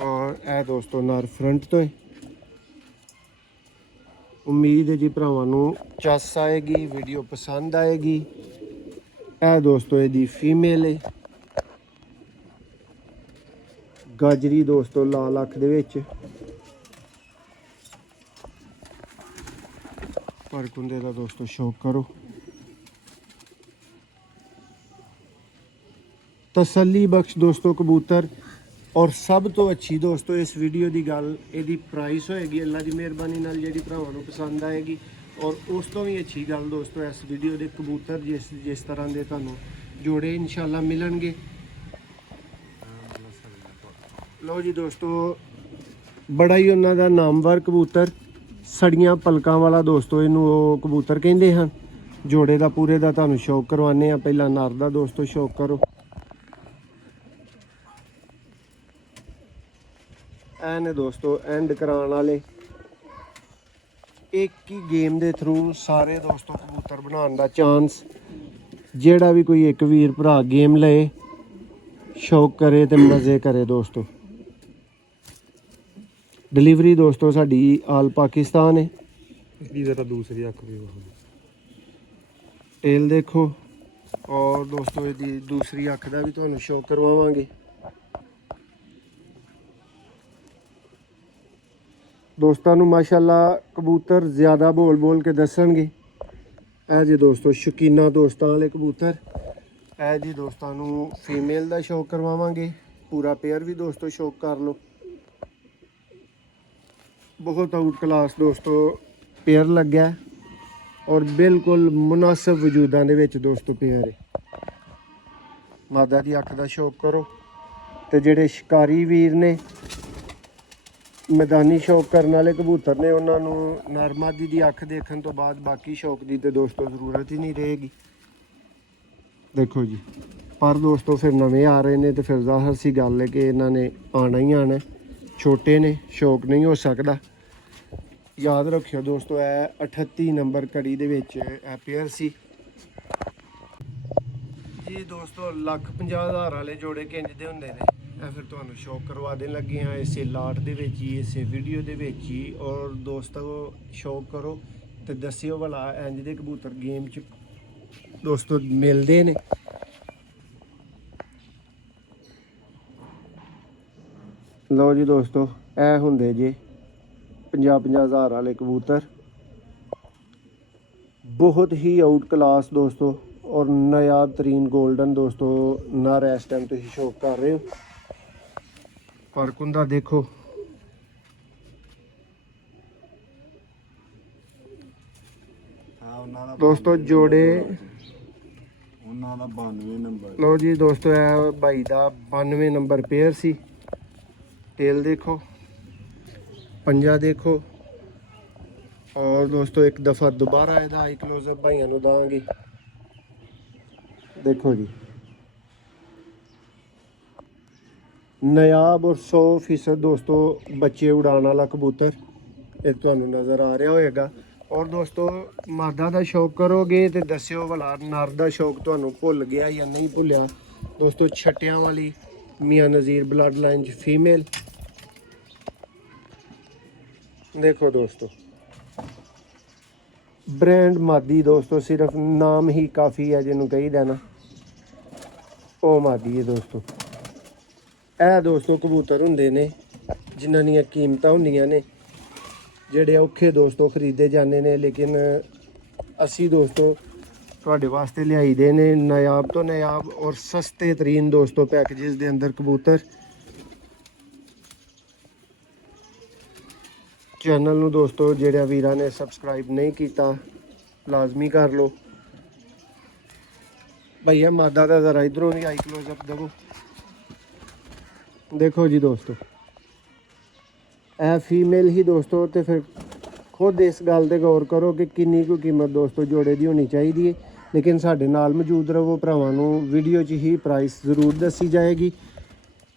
और ए दोस्तों नर फ्रंट तो है। उम्मीद है जी भरावां नूं चस आएगी वीडियो पसंद आएगी। ए दोस्तों इहदी फीमेल है गाजरी दोस्तों लाल अख दे विच पर कुंदे का दोस्तों शौक करो। तसल्ली बख्श दोस्तों कबूतर और सब तो अच्छी दोस्तों इस वीडियो की गल यदि प्राइस होएगी अल्लाह की मेहरबानी नाल जिहड़ी भरावां नूं पसंद आएगी। और उस तो भी अच्छी गल दोस्तों इस वीडियो के कबूतर जिस तरह के तुहानूं जोड़े इंशाअल्लाह मिलणगे। लो जी दोस्तों बड़ा ही उन्हां दा नामवर कबूतर सड़ियां पलकों वाला दोस्तों इनू कबूतर कहते हैं। जोड़े का पूरे का तुहानूं शौक करवाने पहला नर का दोस्तों शौक करो। ऐ ने दोस्तों एंड कराने वाले एक ही गेम के थ्रू सारे दोस्तों कबूतर बनाने का चांस। जेड़ा भी कोई एक वीर भरा गेम ले ਸ਼ੌਕ ਕਰੇ ਤੇ ਮਜ਼ੇ ਕਰੇ ਦੋਸਤੋ। ਡਿਲੀਵਰੀ ਦੋਸਤੋ ਸਾਡੀ ਆਲ ਪਾਕਿਸਤਾਨ ਹੈ। इसकी ज़रा दूसरी अख भी वहाँ ਟੇਲ ਦੇਖੋ ਔਰ ਦੋਸਤੋ ਇਹਦੀ ਦੂਸਰੀ ਅੱਖ ਦਾ ਵੀ ਤੁਹਾਨੂੰ ਸ਼ੌਕ ਕਰਵਾਵਾਂਗੇ। ਦੋਸਤਾਂ ਨੂੰ ਮਾਸ਼ਾਅੱਲਾ ਕਬੂਤਰ ਜ਼ਿਆਦਾ ਬੋਲ ਕੇ ਦੱਸਣਗੇ। ਇਹ ਜੀ ਦੋਸਤੋ ਸ਼ੌਕੀਨਾ ਦੋਸਤਾਂ ਵਾਲੇ ਕਬੂਤਰ। ਇਹ ਜੀ ਦੋਸਤਾਂ ਨੂੰ ਫੀਮੇਲ ਦਾ ਸ਼ੌਕ ਕਰਵਾਵਾਂਗੇ। ਪੂਰਾ ਪੇਅਰ ਵੀ ਦੋਸਤੋ ਸ਼ੌਕ ਕਰ ਲਓ। ਬਹੁਤ ਆਊਟ ਕਲਾਸ ਦੋਸਤੋ ਪੇਅਰ ਲੱਗਿਆ ਔਰ ਬਿਲਕੁਲ ਮੁਨਾਸਬ ਵਜੂਦਾਂ ਦੇ ਵਿੱਚ ਦੋਸਤੋ ਪੇਅਰ ਹੈ। ਮਾਦਾ ਦੀ ਅੱਖ ਦਾ ਸ਼ੌਕ ਕਰੋ ਤੇ ਜਿਹੜੇ ਸ਼ਿਕਾਰੀ ਵੀਰ ਨੇ, ਮੈਦਾਨੀ ਸ਼ੌਕ ਕਰਨ ਵਾਲੇ ਕਬੂਤਰ ਨੇ, ਉਹਨਾਂ ਨੂੰ ਨਰਮਾਦੀ ਦੀ ਅੱਖ ਦੇਖਣ ਤੋਂ ਬਾਅਦ ਬਾਕੀ ਸ਼ੌਕ ਦੀ ਤੇ ਦੋਸਤੋ ਜ਼ਰੂਰਤ ਹੀ ਨਹੀਂ ਰਹੇਗੀ। ਦੇਖੋ ਜੀ, ਪਰ ਦੋਸਤੋ ਫਿਰ ਨਵੇਂ ਆ ਰਹੇ ਨੇ ਤੇ ਫਿਰ ਜ਼ਾਹਰ ਸੀ ਗੱਲ ਹੈ ਕਿ ਇਹਨਾਂ ਨੇ ਆਉਣਾ ਹੀ ਆਉਣਾ। ਛੋਟੇ ਨੇ, ਸ਼ੌਕ ਨਹੀਂ ਹੋ ਸਕਦਾ। ਯਾਦ ਰੱਖਿਓ ਦੋਸਤੋ, ਇਹ 38 ਨੰਬਰ ਕੜੀ ਦੇ ਵਿੱਚ ਇਹ ਪੇਅਰ ਸੀ ਜੀ ਦੋਸਤੋ। 1,50,000 ਵਾਲੇ ਜੋੜੇ ਕਿੰਜ ਦੇ ਹੁੰਦੇ ਨੇ, ਇਹ ਫਿਰ ਤੁਹਾਨੂੰ ਸ਼ੌਕ ਕਰਵਾ ਦੇਣ ਲੱਗੇ ਹਾਂ ਇਸੇ ਲਾਟ ਦੇ ਵਿੱਚ ਹੀ, ਇਸੇ ਵੀਡੀਓ ਦੇ ਵਿੱਚ ਹੀ। ਔਰ ਦੋਸਤੋ ਸ਼ੌਕ ਕਰੋ ਤੇ ਦੱਸਿਓ ਭਲਾ ਇੰਜ ਦੇ ਕਬੂਤਰ ਗੇਮ 'ਚ ਦੋਸਤੋ ਮਿਲਦੇ ਨੇ। ਲਓ ਜੀ ਦੋਸਤੋ, ਇਹ ਹੁੰਦੇ ਜੇ 50,000 ਵਾਲੇ ਕਬੂਤਰ। ਬਹੁਤ ਹੀ ਆਊਟ ਕਲਾਸ ਦੋਸਤੋ ਔਰ ਨਾਯਾਬ ਤਰੀਨ ਗੋਲਡਨ ਦੋਸਤੋ ਨਰ ਇਸ ਟਾਈਮ ਤੁਸੀਂ ਸ਼ੌਕ ਕਰ ਰਹੇ ਹੋ। ਪਰ ਕੁੰਦਾ ਦੇਖੋ, ਦੋਸਤੋ ਜੋੜੇ ਉਹਨਾਂ ਦਾ 92 ਨੰਬਰ। ਲਓ ਜੀ ਦੋਸਤੋ, ਇਹ ਭਾਈ ਦਾ 92 ਨੰਬਰ ਪੇਅਰ ਸੀ। ਟੇਲ ਦੇਖੋ, ਪੰਜਾ ਦੇਖੋ ਔਰ ਦੋਸਤੋ ਇੱਕ ਦਫਾ ਦੁਬਾਰਾ ਇਹਦਾ ਆਈ ਕਲੋਜ਼ਅਪ ਭਾਈਆਂ ਨੂੰ ਦਾਂਗੇ। ਦੇਖੋ ਜੀ, ਨਾਯਾਬ ਔਰ 100% ਦੋਸਤੋ ਬੱਚੇ ਉਡਾਉਣ ਵਾਲਾ ਕਬੂਤਰ ਇਹ ਤੁਹਾਨੂੰ ਨਜ਼ਰ ਆ ਰਿਹਾ ਹੋਏਗਾ। ਔਰ ਦੋਸਤੋ ਮਾਦਾ ਦਾ ਸ਼ੌਕ ਕਰੋਗੇ ਤੇ ਦੱਸਿਓ ਭਲਾ ਨਰ ਦਾ ਸ਼ੌਕ ਤੁਹਾਨੂੰ ਭੁੱਲ ਗਿਆ ਜਾਂ ਨਹੀਂ ਭੁੱਲਿਆ। ਦੋਸਤੋ ਛੱਟਿਆਂ ਵਾਲੀ ਮੀਆਂ ਨਜ਼ੀਰ ਬਲੱਡ ਲਾਈਨ 'ਚ ਫੀਮੇਲ ਦੇਖੋ ਦੋਸਤੋ। ਬ੍ਰਾਂਡ ਮਾਦੀ ਦੋਸਤੋ, ਸਿਰਫ ਨਾਮ ਹੀ ਕਾਫੀ ਹੈ ਜਿਹਨੂੰ ਕਹੀਦਾ ਨਾ, ਉਹ ਮਾਦੀ ਹੈ ਦੋਸਤੋ। ਇਹ ਦੋਸਤੋ ਕਬੂਤਰ ਹੁੰਦੇ ਨੇ ਜਿਨ੍ਹਾਂ ਦੀਆਂ ਕੀਮਤਾਂ ਹੁੰਦੀਆਂ ਨੇ, ਜਿਹੜੇ ਔਖੇ ਦੋਸਤੋ ਖਰੀਦੇ ਜਾਂਦੇ ਨੇ, ਲੇਕਿਨ ਅਸੀਂ ਦੋਸਤੋ ਤੁਹਾਡੇ ਵਾਸਤੇ ਲਿਆਈ ਦੇ ਨੇ ਨਾਯਾਬ ਤੋਂ ਨਾਯਾਬ ਔਰ ਸਸਤੇ ਤਰੀਨ ਦੋਸਤੋ ਪੈਕੇਜਸ ਦੇ ਅੰਦਰ ਕਬੂਤਰ। ਚੈਨਲ ਨੂੰ ਦੋਸਤੋ ਜਿਹੜੇ ਵੀਰਾਂ ਨੇ ਸਬਸਕ੍ਰਾਈਬ ਨਹੀਂ ਕੀਤਾ ਲਾਜ਼ਮੀ ਕਰ ਲਓ। ਭਈਆ ਮਾਦਾ ਦਾ ਜ਼ਰਾ ਇਧਰੋਂ ਵੀ ਆਈ ਕਲੋਜ਼ਅਪ ਦੇਵੋ। ਦੇਖੋ ਜੀ ਦੋਸਤੋ, ਇਹ ਫੀਮੇਲ ਹੀ ਦੋਸਤੋ, ਤੇ ਫਿਰ ਖੁਦ ਇਸ ਗੱਲ ਤੇ ਗੌਰ ਕਰੋ ਕਿ ਕਿੰਨੀ ਕੁ ਕੀਮਤ ਦੋਸਤੋ ਜੋੜੇ ਦੀ ਹੋਣੀ ਚਾਹੀਦੀ ਹੈ। ਲੇਕਿਨ ਸਾਡੇ ਨਾਲ ਮੌਜੂਦ ਰਹੋ ਭਰਾਵਾਂ ਨੂੰ ਵੀਡੀਓ 'ਚ ਹੀ ਪ੍ਰਾਈਸ ਜ਼ਰੂਰ ਦੱਸੀ ਜਾਏਗੀ।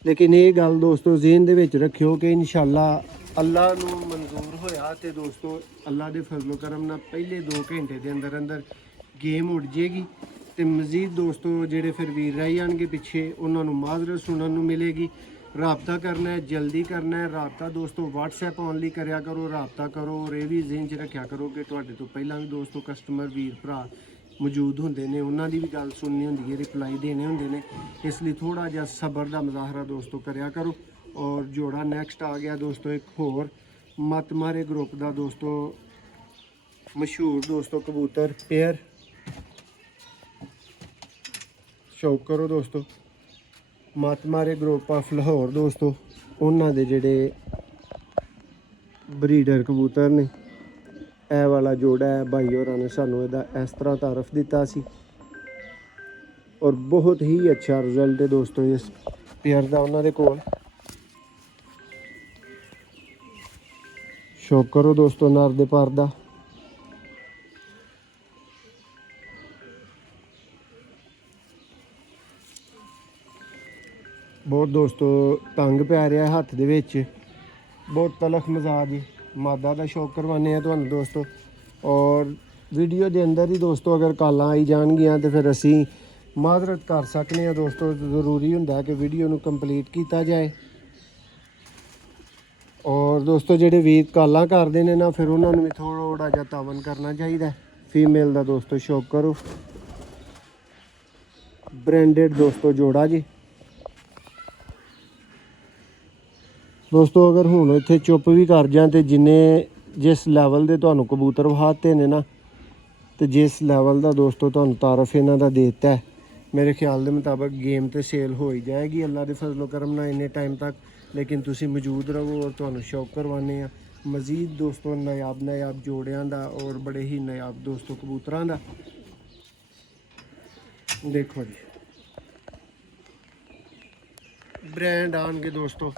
ਲੇਕਿਨ ਇਹ ਗੱਲ ਦੋਸਤੋ ਜ਼ਿਹਨ ਦੇ ਵਿੱਚ ਰੱਖਿਓ ਕਿ ਇਨਸ਼ਾਅੱਲਾ ਅੱਲਾ ਨੂੰ ਮਨਜ਼ੂਰ ਹੋਇਆ ਤੇ ਦੋਸਤੋ ਅੱਲਾ ਦੇ ਫਜ਼ਲ ਕਰਮ ਨਾਲ ਪਹਿਲੇ 2 ਘੰਟੇ ਦੇ ਅੰਦਰ ਗੇਮ ਉੱਡ ਜਾਏਗੀ। ਤੇ ਮਜ਼ੀਦ ਦੋਸਤੋ ਜਿਹੜੇ ਫਿਰ ਵੀਰ ਰਹਿ ਜਾਣਗੇ ਪਿੱਛੇ, ਉਹਨਾਂ ਨੂੰ ਮਾਜ਼ਰਤ ਸੁਣਨ ਨੂੰ ਮਿਲੇਗੀ। ਰਾਬਤਾ ਕਰਨਾ ਹੈ, ਜਲਦੀ ਕਰਨਾ ਹੈ। ਰਾਬਤਾ ਦੋਸਤੋ WhatsApp ਓਨਲੀ ਕਰਿਆ ਕਰੋ, ਰਾਬਤਾ ਕਰੋ। ਔਰ ਇਹ ਵੀ ਜ਼ਿਹਨ 'ਚ ਰੱਖਿਆ ਕਰੋ ਕਿ ਤੁਹਾਡੇ ਤੋਂ ਪਹਿਲਾਂ ਵੀ ਦੋਸਤੋ ਕਸਟਮਰ ਵੀਰ ਭਰਾ ਮੌਜੂਦ ਹੁੰਦੇ ਨੇ, ਉਹਨਾਂ ਦੀ ਵੀ ਗੱਲ ਸੁਣਨੀ ਹੁੰਦੀ ਹੈ, ਰਿਪਲਾਈ ਦੇਣੇ ਹੁੰਦੇ ਨੇ। ਇਸ ਲਈ ਥੋੜ੍ਹਾ ਜਿਹਾ ਸਬਰ ਦਾ ਮੁਜ਼ਾਹਰਾ ਦੋਸਤੋ ਕਰਿਆ ਕਰੋ। ਔਰ ਜੋੜਾ ਨੈਕਸਟ ਆ ਗਿਆ ਦੋਸਤੋ ਇੱਕ ਹੋਰ ਮਤ ਮਾਰੇ ਗਰੁੱਪ ਦਾ ਦੋਸਤੋ ਮਸ਼ਹੂਰ ਦੋਸਤੋ ਕਬੂਤਰ ਪੇਅਰ। ਸ਼ੌਕ ਕਰੋ ਦੋਸਤੋ, ਮਤ ਮਾਰੇ ਗਰੁੱਪ ਆਫ ਲਾਹੌਰ ਦੋਸਤੋ, ਉਹਨਾਂ ਦੇ ਜਿਹੜੇ ਬਰੀਡਰ ਕਬੂਤਰ ਨੇ। ਇਹ ਵਾਲਾ ਜੋੜਾ ਹੈ, ਭਾਈ ਹੋਰਾਂ ਨੇ ਸਾਨੂੰ ਇਹਦਾ ਇਸ ਤਰ੍ਹਾਂ ਤਾਰਫ ਦਿੱਤਾ ਸੀ ਔਰ ਬਹੁਤ ਹੀ ਅੱਛਾ ਰਿਜ਼ਲਟ ਹੈ ਦੋਸਤੋ ਇਸ ਪੇਅਰ ਦਾ ਉਹਨਾਂ ਦੇ ਕੋਲ। ਸ਼ੌਕ ਕਰੋ ਦੋਸਤੋ ਨਰ ਦੇ ਪਰ ਦਾ। ਬਹੁਤ ਦੋਸਤੋ ਤੰਗ ਪੈ ਰਿਹਾ ਹੱਥ ਦੇ ਵਿੱਚ, ਬਹੁਤ ਤਲਖ ਮਜ਼ਾਜ ਮਾਦਾ ਦਾ ਸ਼ੌਕ ਕਰਵਾਉਂਦੇ ਆ ਤੁਹਾਨੂੰ ਦੋਸਤੋ। ਔਰ ਵੀਡੀਓ ਦੇ ਅੰਦਰ ਹੀ ਦੋਸਤੋ ਅਗਰ ਕਾਲਾਂ ਆਈ ਜਾਣਗੀਆਂ ਤੇ ਫਿਰ ਅਸੀਂ ਮਾਜ਼ਰਤ ਕਰ ਸਕਨੇ ਆ ਦੋਸਤੋ। ਜ਼ਰੂਰੀ ਹੁੰਦਾ ਕਿ ਵੀਡੀਓ ਨੂੰ ਕੰਪਲੀਟ ਕੀਤਾ ਜਾਏ। ਔਰ ਦੋਸਤੋ ਜਿਹੜੇ ਵੀਰ ਕਾਲਾਂ ਕਰਦੇ ਨੇ ਨਾ, ਫਿਰ ਉਹਨਾਂ ਨੂੰ ਵੀ ਥੋੜਾ ਜਿਹਾ ਤਾਵਨ ਕਰਨਾ ਚਾਹੀਦਾ। ਫੀਮੇਲ ਦਾ ਦੋਸਤੋ ਸ਼ੌਕ ਕਰੋ। ਬ੍ਰਾਂਡਡ ਦੋਸਤੋ ਜੋੜਾ ਜੀ ਦੋਸਤੋ। ਅਗਰ ਹੁਣ ਇੱਥੇ ਚੁੱਪ ਵੀ ਕਰ ਜਾਂ ਤੇ ਜਿਸ ਲੈਵਲ ਦੇ ਤੁਹਾਨੂੰ ਕਬੂਤਰ ਵਹਾਤੇ ਨੇ ਨਾ, ਤੇ ਜਿਸ ਲੈਵਲ ਦਾ ਦੋਸਤੋ ਤੁਹਾਨੂੰ ਤਾਰਫ ਇਹਨਾਂ ਦਾ ਦੇ ਦਿੱਤਾ, ਮੇਰੇ ਖਿਆਲ ਦੇ ਮੁਤਾਬਕ ਗੇਮ ਤੇ ਸੇਲ ਹੋ ਹੀ ਜਾਏਗੀ ਅੱਲਾ ਦੇ ਫਜ਼ਲੋ ਕਰਮ ਨਾਲ ਇੰਨੇ ਟਾਈਮ ਤੱਕ। ਲੇਕਿਨ ਤੁਸੀਂ ਮੌਜੂਦ ਰਹੋ ਔਰ ਤੁਹਾਨੂੰ ਸ਼ੌਕ ਕਰਵਾਉਂਦੇ ਆ ਮਜ਼ੀਦ ਦੋਸਤੋ ਨਾਯਾਬ ਜੋੜਿਆਂ ਦਾ ਔਰ ਬੜੇ ਹੀ ਨਾਯਾਬ ਦੋਸਤੋ ਕਬੂਤਰਾਂ ਦਾ। ਦੇਖੋ ਜੀ ਬ੍ਰਾਂਡ ਆਣਗੇ ਦੋਸਤੋ।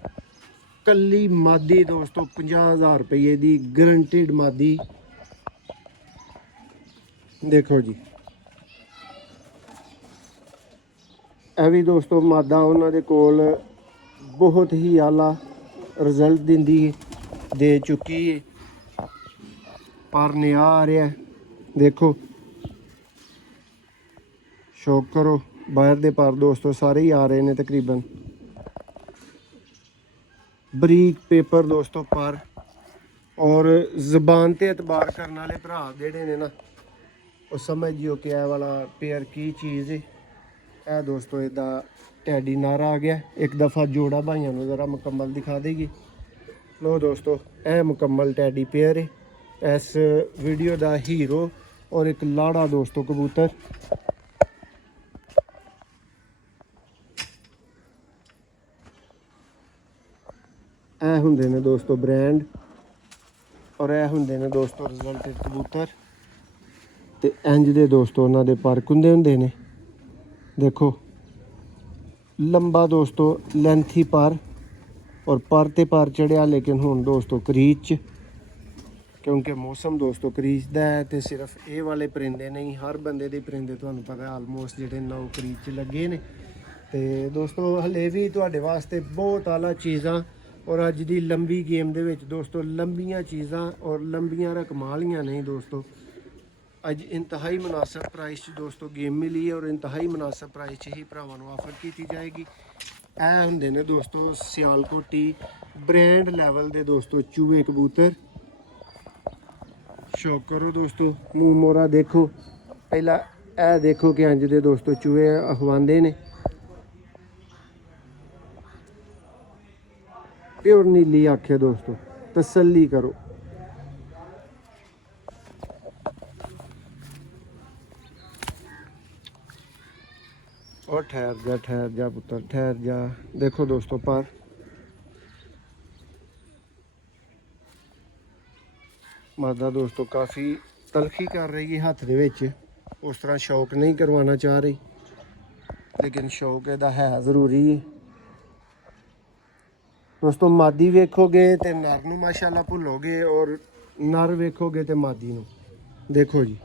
ਕੱਲੀ ਮਾਦੀ ਦੋਸਤੋ 50,000 ਰੁਪਏ ਦੀ ਗਰੰਟਿਡ ਮਾਦੀ। ਦੇਖੋ ਜੀ ਇਹ ਵੀ ਦੋਸਤੋ ਮਾਦਾ ਉਹਨਾਂ ਦੇ ਕੋਲ ਬਹੁਤ ਹੀ ਆਲਾ ਰਿਜ਼ਲਟ ਦਿੰਦੀ ਹੈ, ਦੇ ਚੁੱਕੀ ਹੈ। ਪਰ ਨਿਆ ਆ ਰਿਹਾ ਦੇਖੋ, ਸ਼ੌਕ ਕਰੋ। ਬਾਹਰ ਦੇ ਪਰ ਦੋਸਤੋ ਸਾਰੇ ਹੀ ਆ ਰਹੇ ਨੇ ਤਕਰੀਬਨ। ਬਰੀਕ ਪੇਪਰ ਦੋਸਤੋ ਪਰ, ਔਰ ਜ਼ਬਾਨ ਤੇ ਇਤਬਾਰ ਕਰਨ ਵਾਲੇ ਭਰਾ ਜਿਹੜੇ ਨੇ ਨਾ, ਉਹ ਸਮਝ ਜਿਓ ਕਿ ਇਹ ਵਾਲਾ ਪੇਅਰ ਕੀ ਚੀਜ਼ ਹੈ। ਇਹ ਦੋਸਤੋ ਇਹਦਾ ਟੈਡੀ ਨਰ ਆ ਗਿਆ। ਇੱਕ ਦਫਾ ਜੋੜਾ ਭਾਈਆਂ ਨੂੰ ਜ਼ਰਾ ਮੁਕੰਮਲ ਦਿਖਾ ਦੇਗੀ। ਲੋ ਦੋਸਤੋ ਇਹ ਮੁਕੰਮਲ ਟੈਡੀ ਪੇਅਰ ਹੈ। ਇਸ ਵੀਡੀਓ ਦਾ ਹੀਰੋ ਔਰ ਇੱਕ ਲਾੜਾ ਦੋਸਤੋ ਕਬੂਤਰ। ਇਹ ਹੁੰਦੇ ਨੇ ਦੋਸਤੋ ਬ੍ਰਾਂਡ, ਔਰ ਇਹ ਹੁੰਦੇ ਨੇ ਦੋਸਤੋ ਰਿਜ਼ਲਟਡ ਕਬੂਤਰ। ਤੇ ਇੰਜ ਦੇ ਦੋਸਤੋ ਉਹਨਾਂ ਦੇ ਪਰ ਕੁੰਦੇ ਹੁੰਦੇ ਨੇ। ਦੇਖੋ ਲੰਬਾ ਦੋਸਤੋ ਲੈਂਥੀ ਪਰ, ਔਰ ਪਰ ਤੇ ਪਰ ਚੜਿਆ। ਲੇਕਿਨ ਹੁਣ ਦੋਸਤੋ ਕਰੀਚ 'ਚ, ਕਿਉਂਕਿ ਮੌਸਮ ਦੋਸਤੋ ਕਰੀਚ ਦਾ ਹੈ। ਤੇ ਸਿਰਫ ਇਹ ਵਾਲੇ ਪਰਿੰਦੇ ਨਹੀਂ, ਹਰ ਬੰਦੇ ਦੇ ਪਰਿੰਦੇ ਤੁਹਾਨੂੰ ਪਤਾ ਆਲਮੋਸਟ ਜਿਹੜੇ ਨੌ ਕਰੀਚ 'ਚ ਲੱਗੇ ਨੇ। ਤੇ ਦੋਸਤੋ ਹਲੇ ਵੀ ਤੁਹਾਡੇ ਵਾਸਤੇ ਬਹੁਤ ਆਲਾ ਚੀਜ਼ਾਂ, ਔਰ ਅੱਜ ਦੀ ਲੰਬੀ ਗੇਮ ਦੇ ਵਿੱਚ ਦੋਸਤੋ ਲੰਬੀਆਂ ਚੀਜ਼ਾਂ ਔਰ ਲੰਬੀਆਂ ਰਕਮਾਂ ਵਾਲੀਆਂ ਨਹੀਂ ਦੋਸਤੋ। ਅੱਜ ਇੰਤਹਾਈ ਮੁਨਾਸਬ ਪ੍ਰਾਈਸ 'ਚ ਦੋਸਤੋ ਗੇਮ ਮਿਲੀ ਹੈ, ਔਰ ਇੰਤਹਾਈ ਮੁਨਾਸਬ ਪ੍ਰਾਈਸ 'ਚ ਹੀ ਭਰਾਵਾਂ ਨੂੰ ਆਫਰ ਕੀਤੀ ਜਾਏਗੀ। ਇਹ ਹੁੰਦੇ ਨੇ ਦੋਸਤੋ ਸਿਆਲਕੋਟੀ ਬ੍ਰਾਂਡ ਲੈਵਲ ਦੇ ਦੋਸਤੋ ਚੂਹੇ ਕਬੂਤਰ। ਸ਼ੌਕ ਕਰੋ ਦੋਸਤੋ। ਮੂੰਹ ਮੋਰਾ ਦੇਖੋ ਪਹਿਲਾਂ, ਇਹ ਦੇਖੋ ਕਿ ਇੰਜ ਦੇ ਦੋਸਤੋ ਚੂਹੇ ਅਖਵਾਉਂਦੇ ਨੇ। ਪਿਓਰ ਨੀਲੀ ਆਖੇ ਦੋਸਤੋ, ਤਸੱਲੀ ਕਰੋ। और ठहर जा पुत्र ठहर जा। देखो दोस्तों पर मादा दोस्तों काफ़ी तलखी कर रही है हाथ दे विच। उस तरह शौक नहीं करवाना चाह रही, लेकिन शौक इहदा है ज़रूरी है दोस्तों। मादी वेखोगे तो नर नूं माशाअल्लाह भुलोगे, और नर वेखोगे तो मादी नूं। देखो जी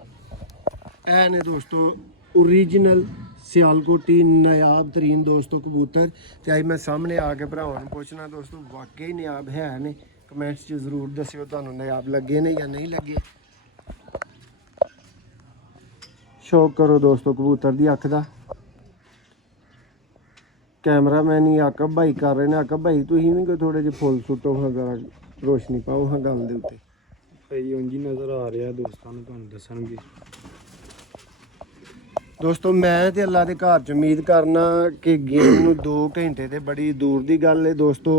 ऐ ने दोस्तों ओरिजिनल सियालकोटी नायाब तरीन दोस्तों कबूतर। तो अज मैं सामने आके भरावां नूं पुछना दोस्तों वाकई नायाब है ने। कमेंट्स च जरूर दस्सिओ तुहानूं नायाब लगे ने या नहीं लगे। शौक करो दोस्तों कबूतर दी अख दा। कैमरामैन ही आकब भाई कर रहे हैं। आकब भाई तुसीं भी कोई थोड़े जे फुल सुटो हाँ, जरा रोशनी पाओ हाँ गल दे उत्ते। भाई ਉਂਝ ਹੀ ਨਜ਼ਰ ਆ ਰਿਹਾ ਦੋਸਤਾਂ ਨੂੰ, ਤੁਹਾਨੂੰ ਦੱਸਣਗੇ। दोस्तों मैं तो अल्लाह के घर च उम्मीद करना कि गेम नूं 2 घंटे तो बड़ी दूर की गल है दोस्तों।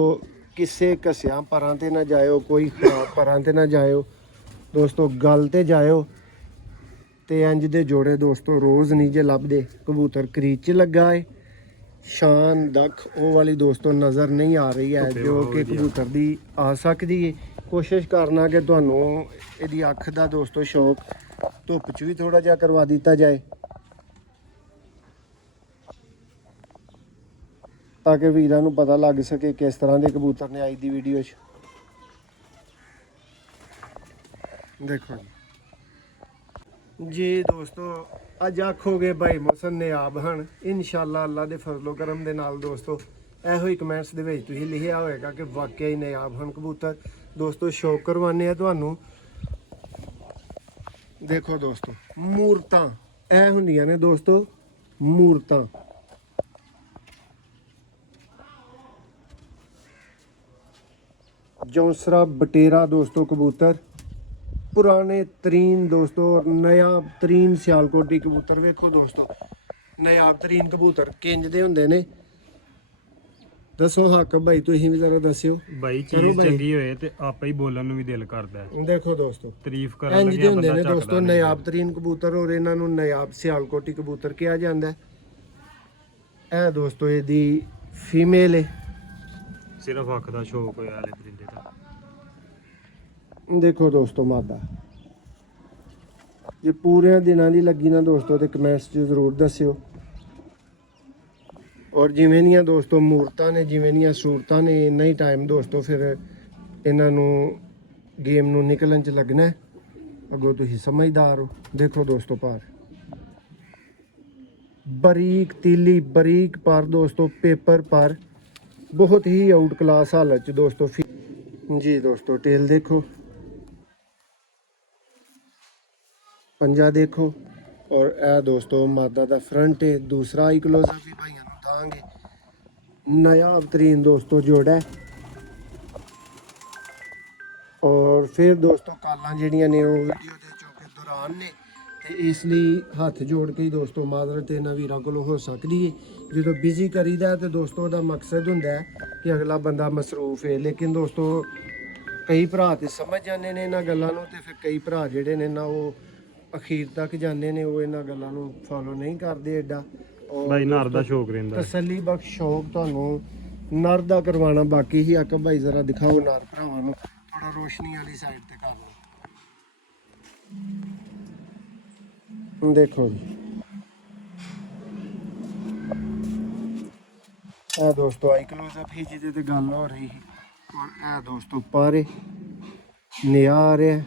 किसी घसिया परां ते ना जाओ, कोई खराब परां ते ना जाओ दोस्तों, गल ते जाओ। तो इंज दे जोड़े दोस्तों रोज़ नहीं जे लभदे। कबूतर क्रीच च लगा है, शान दख वो वाली दोस्तों नज़र नहीं आ रही है जो कि कबूतर दी आ सकती है। कोशिश करना कि तुहानूं इहदी अख दा दोस्तों शौक धुप च भी थोड़ा जिहा करवा दिता जाए, ताकि वीरां नूं पता लग सके किस तरह के कबूतर ने अज की वीडियो च। देखो जी दोस्तों अज आखोगे भाई मोहसन नायाब हन। इंशाअल्लाह अल्लाह के फजलो करम दे नाल दोस्तों ਇਹੋ ਹੀ ਕਮੈਂਟਸ ਦੇ ਵਿੱਚ ਤੁਸੀਂ ਲਿਖਿਆ ਹੋਏਗਾ ਕਿ ਵਾਕਈ ਨਾयाब ਹਨ ਕਬੂतर। ਦੋਸਤੋ ਸ਼ੌਕ ਕਰਵਾਉਂਦੇ ਆ ਤੁਹਾਨੂੰ। ਦੇਖੋ ਦੋਸਤੋ ਮੂਰਤਾਂ ਇਹ ਹੁੰਦੀਆਂ ਨੇ ਦੋਸਤੋ मूर्तां। जौंसरा बटेरा दोस्तों कबूतर, पुराने तरीन दोस्तों और नयाब तरीन सियालकोटी कबूतर। वेखो दोस्तों नयाब तरीन कबूतर किंज दे हुंदे ने, दसो हक भाई तुसीं भी जरा दस्सिओ। भाई करो चीज भाई। ਚੰਗੀ ਹੋਏ ਤੇ ਆਪੇ ਹੀ ਬੋਲਣ ਨੂੰ ਵੀ ਦਿਲ ਕਰਦਾ ਹੈ। देखो दोस्तों ਤਾਰੀਫ ਕਰਨ ਇੰਜ ਲੱਗਿਆ ਦੇ ਹੁੰਦੇ ਬੰਦਾ ਨੇ ਝੱਕਦਾ ਦੋਸਤੋ ਨਹੀਂ। ਨਯਾਬ ਤਰੀਨ ਕਬੂਤਰ, ਔਰ ਇਹਨਾਂ ਨੂੰ ਨਯਾਬ ਸਿਆਲਕੋਟੀ ਕਬੂਤਰ ਕਿਹਾ ਜਾਂਦਾ ਹੈ। ਇਹ ਦੋਸਤੋ ਇਹਦੀ ਫੀਮੇਲ ਹੈ। ਸਿਰਫ ਅੱਖ ਦਾ ਸ਼ੌਕ ਹੋਇਆ ਵਾਲੇ ਪਰਿੰਦੇ ਦਾ। ਦੇਖੋ ਦੋਸਤੋ ਮਾਦਾ ਜੇ ਪੂਰੇ ਦਿਨਾਂ ਦੀ ਲੱਗੀ ਨਾ ਦੋਸਤੋ ਤੇ ਕਮੈਂਟਸ 'ਚ ਜ਼ਰੂਰ ਦੱਸਿਓ। ਔਰ ਜਿਵੇਂ ਦੀਆਂ ਦੋਸਤੋ ਮੂਰਤਾਂ ਨੇ, ਜਿਵੇਂ ਦੀਆਂ ਸੂਰਤਾਂ ਨੇ, ਇੰਨਾ ਹੀ ਟਾਈਮ ਦੋਸਤੋ ਫਿਰ ਇਹਨਾਂ ਨੂੰ ਗੇਮ ਨੂੰ ਨਿਕਲਣ 'ਚ ਲੱਗਣਾ ਹੈ। ਅੱਗੋਂ ਤੁਸੀਂ ਸਮਝਦਾਰ ਹੋ। ਦੇਖੋ ਦੋਸਤੋ ਪਰ ਬਰੀਕ ਤੀਲੀ, ਬਰੀਕ ਪਰ ਦੋਸਤੋ, ਪੇਪਰ ਪਰ, ਬਹੁਤ ਹੀ ਆਊਟ ਕਲਾਸ ਹਾਲਤ 'ਚ ਦੋਸਤੋ। ਜੀ ਦੋਸਤੋ ਟੇਲ ਦੇਖੋ, पंजा देखो, और ए दोस्तों मादा दा फ्रंट है। दूसरा आई क्लोजर भी भाइयों को दांगे। नायाब तरीन दोस्तों जोड़ा है। और फिर दोस्तों कालां जिहड़ियां ने वो वीडियो दे चौके दौरान ने, ते इसलिए हथ जोड़ के ही दोस्तों माजरत इन्हां वीरां कोलों हो सकदी है। जो बिजी करीदा तो दोस्तों दा मकसद हुंदा है कि अगला बंदा मसरूफ है, लेकिन दोस्तों कई भरा ते समझ जाते ने इन्हां गल्लां नूं, ते फिर कई भरा जिहड़े ने ना वो ਅਖੀਰ ਤੱਕ ਜਾਂਦੇ ਨੇ, ਉਹ ਇਹਨਾਂ ਗੱਲਾਂ ਨੂੰ ਫੋਲੋ ਨਹੀਂ ਕਰਦੇ ਐਡਾ। ਔਰ ਭਾਈ ਨਰ ਦਾ ਸ਼ੌਕ ਰਹਿੰਦਾ ਹੈ। ਤਸੱਲੀ ਬਖਸ਼ ਸ਼ੌਕ ਤੁਹਾਨੂੰ ਨਰ ਦਾ ਕਰਵਾਉਣਾ। ਬਾਕੀ ਹੀ ਆਕਬ ਭਾਈ ਜ਼ਰਾ ਦਿਖਾਓ ਨਰ ਭਰਾਵਾਂ ਨੂੰ, ਥੋੜਾ ਰੋਸ਼ਨੀ ਵਾਲੀ ਸਾਈਡ ਤੇ ਕਰ ਲਓ। ਦੇਖੋ ਜੀ ਇਹ ਦੋਸਤੋ ਆਈ ਕਲੋਜ਼ਅਪ ਹੀ ਜਿਹਦੇ ਤੇ ਗੱਲ ਹੋ ਰਹੀ ਸੀ। ਔਰ ਇਹ ਦੋਸਤੋ ਪਾਰੇ ਨਿਆ ਆ ਰਿਹਾ,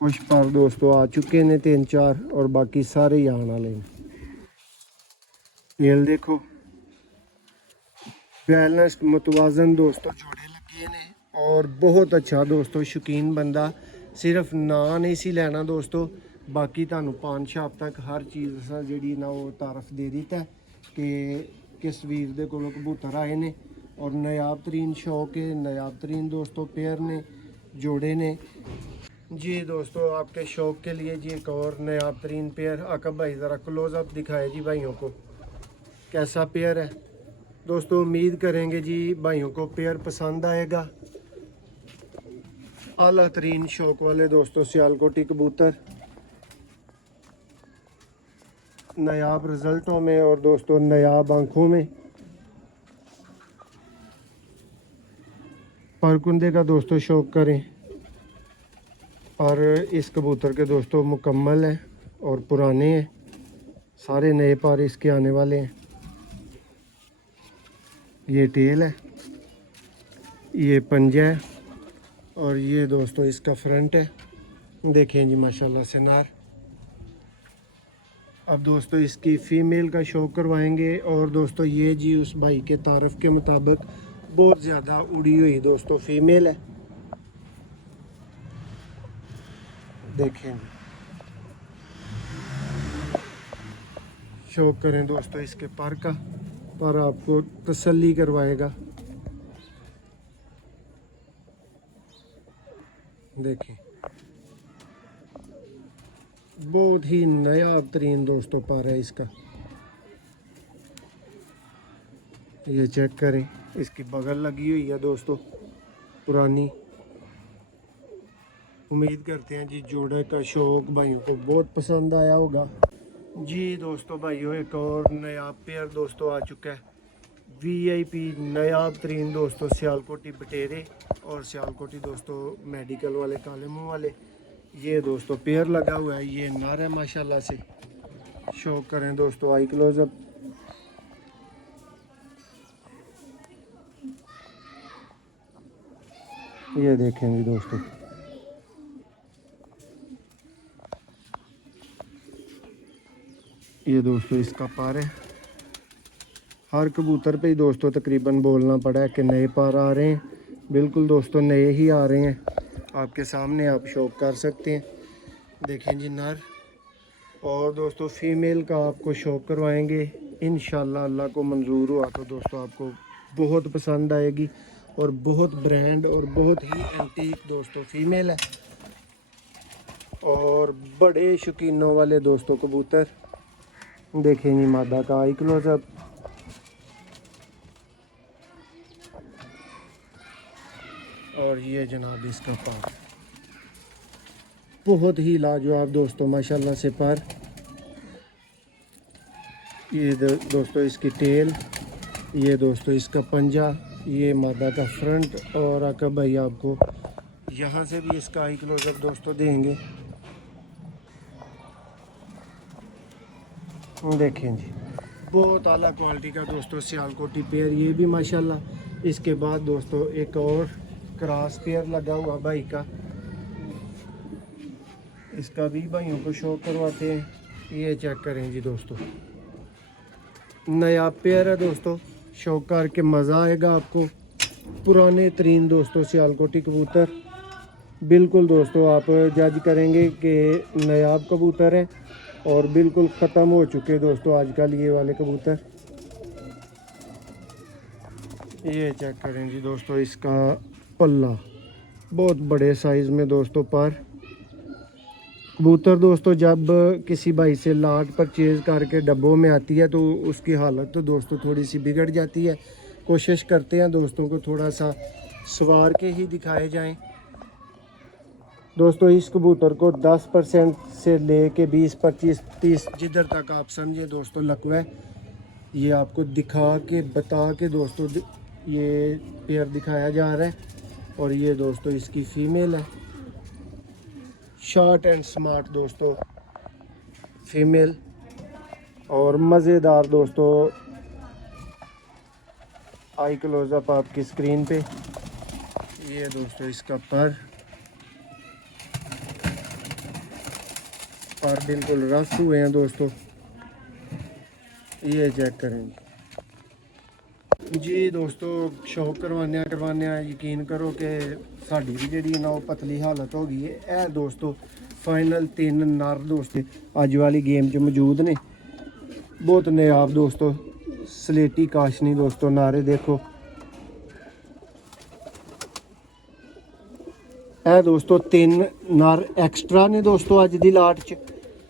कुछ पर दोस्तों आ चुके ने 3-4, और बाकी सारे ही आने वाले हैं। तेल देखो बैलेंस्ड मुतवाजन दोस्तों जोड़े लगे ने, और बहुत अच्छा दोस्तों। शौकीन बंदा सिर्फ ना नहीं सी लेना दोस्तों, बाकी तुहानू पान शाप तक हर चीज़ असां जिहड़ी ना वो तारफ दे दिता है कि किस वीर दे कोलों कबूतर आए ने। और नायाब तरीन शौक है, नायाब तरीन दोस्तों पेयर ने, जोड़े ने। जी दोस्तों आपके शौक के लिए जी एक और नायाब तरीन पेयर। आकब भाई ज़रा क्लोज़अप दिखाए जी भाइयों को कैसा पेयर है दोस्तों। उम्मीद करेंगे जी भाइयों को पेयर पसंद आएगा। आला तरीन शौक वाले दोस्तों सियालकोटी कबूतर नायाब रिज़ल्टों में, और दोस्तों नायाब आँखों में। परकुंदे का दोस्तों शौक करें। और इस कबूतर के दोस्तों मुकम्मल हैं और पुराने हैं, सारे नए पर इसके आने वाले हैं। ये टेल है, ये पंजा है, और ये दोस्तों इसका फ्रंट है। देखें जी माशाल्लाह से नार। अब दोस्तों इसकी फ़ीमेल का शौक करवाएंगे। और दोस्तों ये जी उस भाई के तारफ़ के मुताबिक बहुत ज़्यादा उड़ी हुई दोस्तों फ़ीमेल है। देखें शौक करें दोस्तों इसके पर का, पर आपको तसल्ली करवाएगा। देखें बहुत ही नया तरीन दोस्तों पर है इसका। ये चेक करें, इसकी बगल लगी हुई है दोस्तों पुरानी। उम्मीद करते हैं जी जोड़े का शौक भाइयों को बहुत पसंद आया होगा। जी दोस्तों भाइयों एक और नायाब पेयर दोस्तों आ चुका है। वीआईपी नायाब तरीन दोस्तों सियालकोटी बटेरे और सियालकोटी दोस्तों मेडिकल वाले काले मुंह वाले। ये दोस्तों पेयर लगा हुआ है, ये नर है माशाल्लाह से। शौक करें दोस्तों आई क्लोजअप। ये देखें जी दोस्तों ये दोस्तों इसका पार है। हर कबूतर पे ही दोस्तों तकरीबन बोलना पड़ा है कि नए पार आ रहे हैं। बिल्कुल दोस्तों नए ही आ रहे हैं, आपके सामने आप शौक कर सकते हैं। देखें जी नर और दोस्तों फीमेल का आपको शौक करवाएंगे इंशाल्लाह, अल्लाह को मंजूर हुआ तो दोस्तों आपको बहुत पसंद आएगी। और बहुत ब्रांड और बहुत ही एंटीक दोस्तों फीमेल है, और बड़े शौकीनों वाले दोस्तों कबूतर। देखें जी मादा का आई क्लोजअप। और ये जनाब इसका पार बहुत ही लाजवाब दोस्तों माशाल्लाह से पर। ये दोस्तों इसकी टेल, ये दोस्तों इसका पंजा, ये मादा का फ्रंट। और आका भाई आपको यहाँ से भी इसका आई क्लोजअप दोस्तों देंगे। देखें जी बहुत आला क्वालिटी का दोस्तों सियालकोटी पेयर, ये भी माशाल्लाह। इसके बाद दोस्तों एक और क्रॉस पेयर लगा हुआ भाई का, इसका भी भाइयों को शौक करवाते हैं। ये चेक करें जी दोस्तों, नया पेयर है दोस्तों, शौक करके मज़ा आएगा आपको। पुराने तरीन दोस्तों सियालकोटी कबूतर, बिल्कुल दोस्तों आप जज करेंगे कि नायाब कबूतर हैं और बिल्कुल ख़त्म हो चुके दोस्तों आजकल ये वाले कबूतर। ये चेक करें जी दोस्तों, इसका पल्ला बहुत बड़े साइज़ में दोस्तों पर। कबूतर दोस्तों जब किसी भाई से लाट परचेज़ करके डब्बों में आती है तो उसकी हालत तो दोस्तों थोड़ी सी बिगड़ जाती है। कोशिश करते हैं दोस्तों को थोड़ा सा सवार के ही दिखाए जाएं। दोस्तों इस कबूतर को 10% से ले के 20, 25, 30 जिधर तक आप समझे दोस्तों लकवा है। ये आपको दिखा के बता के दोस्तों ये पेयर दिखाया जा रहा है। और ये दोस्तों इसकी फीमेल है, शॉर्ट एंड स्मार्ट दोस्तों फीमेल। और मज़ेदार दोस्तों आई क्लोजअप आपकी स्क्रीन पे। ये दोस्तों इसका पर बिल्कुल रफ हुए हैं दोस्तों, ये चेक करें जी दोस्तों। शौक करवाने यकीन करो कि साड़ी भी जी ना वो पतली हालत हो गई है। दोस्तों फाइनल 3 नर दोस्त अज वाली गेम च मौजूद ने, बहुत नायाब दोस्तों सलेटी काशनी दोस्तों नारे देखो। ਇਹ ਦੋਸਤੋ 3 ਨਰ ਐਕਸਟਰਾ ਨੇ ਦੋਸਤੋ ਅੱਜ ਦੀ ਲਾਟ 'ਚ,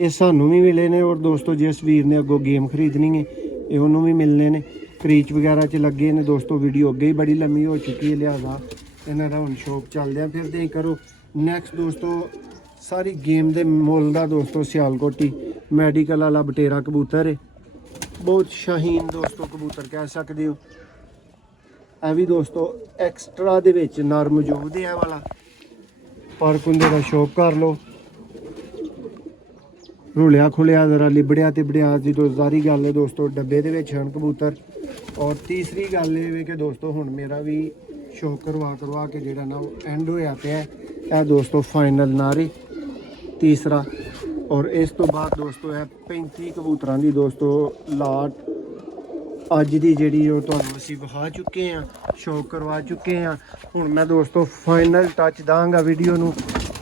ਇਹ ਸਾਨੂੰ ਵੀ ਮਿਲੇ ਨੇ। ਔਰ ਦੋਸਤੋ ਜਿਸ ਵੀਰ ਨੇ ਅੱਗੋਂ ਗੇਮ ਖਰੀਦਣੀ ਹੈ ਇਹ ਉਹਨੂੰ ਵੀ ਮਿਲਨੇ ਨੇ। ਕਰੀਚ ਵਗੈਰਾ 'ਚ ਲੱਗੇ ਨੇ ਦੋਸਤੋ। ਵੀਡੀਓ ਅੱਗੇ ਹੀ ਬੜੀ ਲੰਮੀ ਹੋ ਚੁੱਕੀ ਹੈ, ਲਿਹਾਜ਼ਾ ਇਹਨਾਂ ਦਾ ਹੁਣ ਸ਼ੌਕ ਚੱਲਦਿਆਂ ਫਿਰਦੇ ਹੀ ਕਰੋ। ਨੈਕਸਟ ਦੋਸਤੋ ਸਾਰੀ ਗੇਮ ਦੇ ਮੁੱਲ ਦਾ ਦੋਸਤੋ ਸਿਆਲਕੋਟੀ ਮੈਡੀਕਲ ਵਾਲਾ ਬਟੇਰਾ ਕਬੂਤਰ ਹੈ, ਬਹੁਤ ਸ਼ਾਹੀਨ ਦੋਸਤੋ ਕਬੂਤਰ ਕਹਿ ਸਕਦੇ ਹੋ। ਇਹ ਵੀ ਦੋਸਤੋ ਐਕਸਟਰਾ ਦੇ ਵਿੱਚ ਨਰ ਮੌਜੂਦ ਹੈ ਵਾਲਾ। पर कुंदे का शौक कर लो, रुलिया खुलिया जरा लिबड़िया तिबड़िया की तो सारी गल है दोस्तों डब्बे दे विच हन कबूतर। और तीसरी गल ये कि दोस्तों हुण मेरा भी शौक करवा के जिहड़ा ना एंड होया पिया है दोस्तों फाइनल नारे तीसरा। और इस तो बाद दोस्तों है 35 कबूतरां दी दोस्तों लाट ਅੱਜ ਦੀ ਜਿਹੜੀ ਉਹ ਤੁਹਾਨੂੰ ਅਸੀਂ ਵਿਖਾ ਚੁੱਕੇ ਹਾਂ, ਸ਼ੌਕ ਕਰਵਾ ਚੁੱਕੇ ਹਾਂ। ਹੁਣ ਮੈਂ ਦੋਸਤੋ ਫਾਈਨਲ ਟੱਚ ਦਾਂਗਾ ਵੀਡੀਓ ਨੂੰ।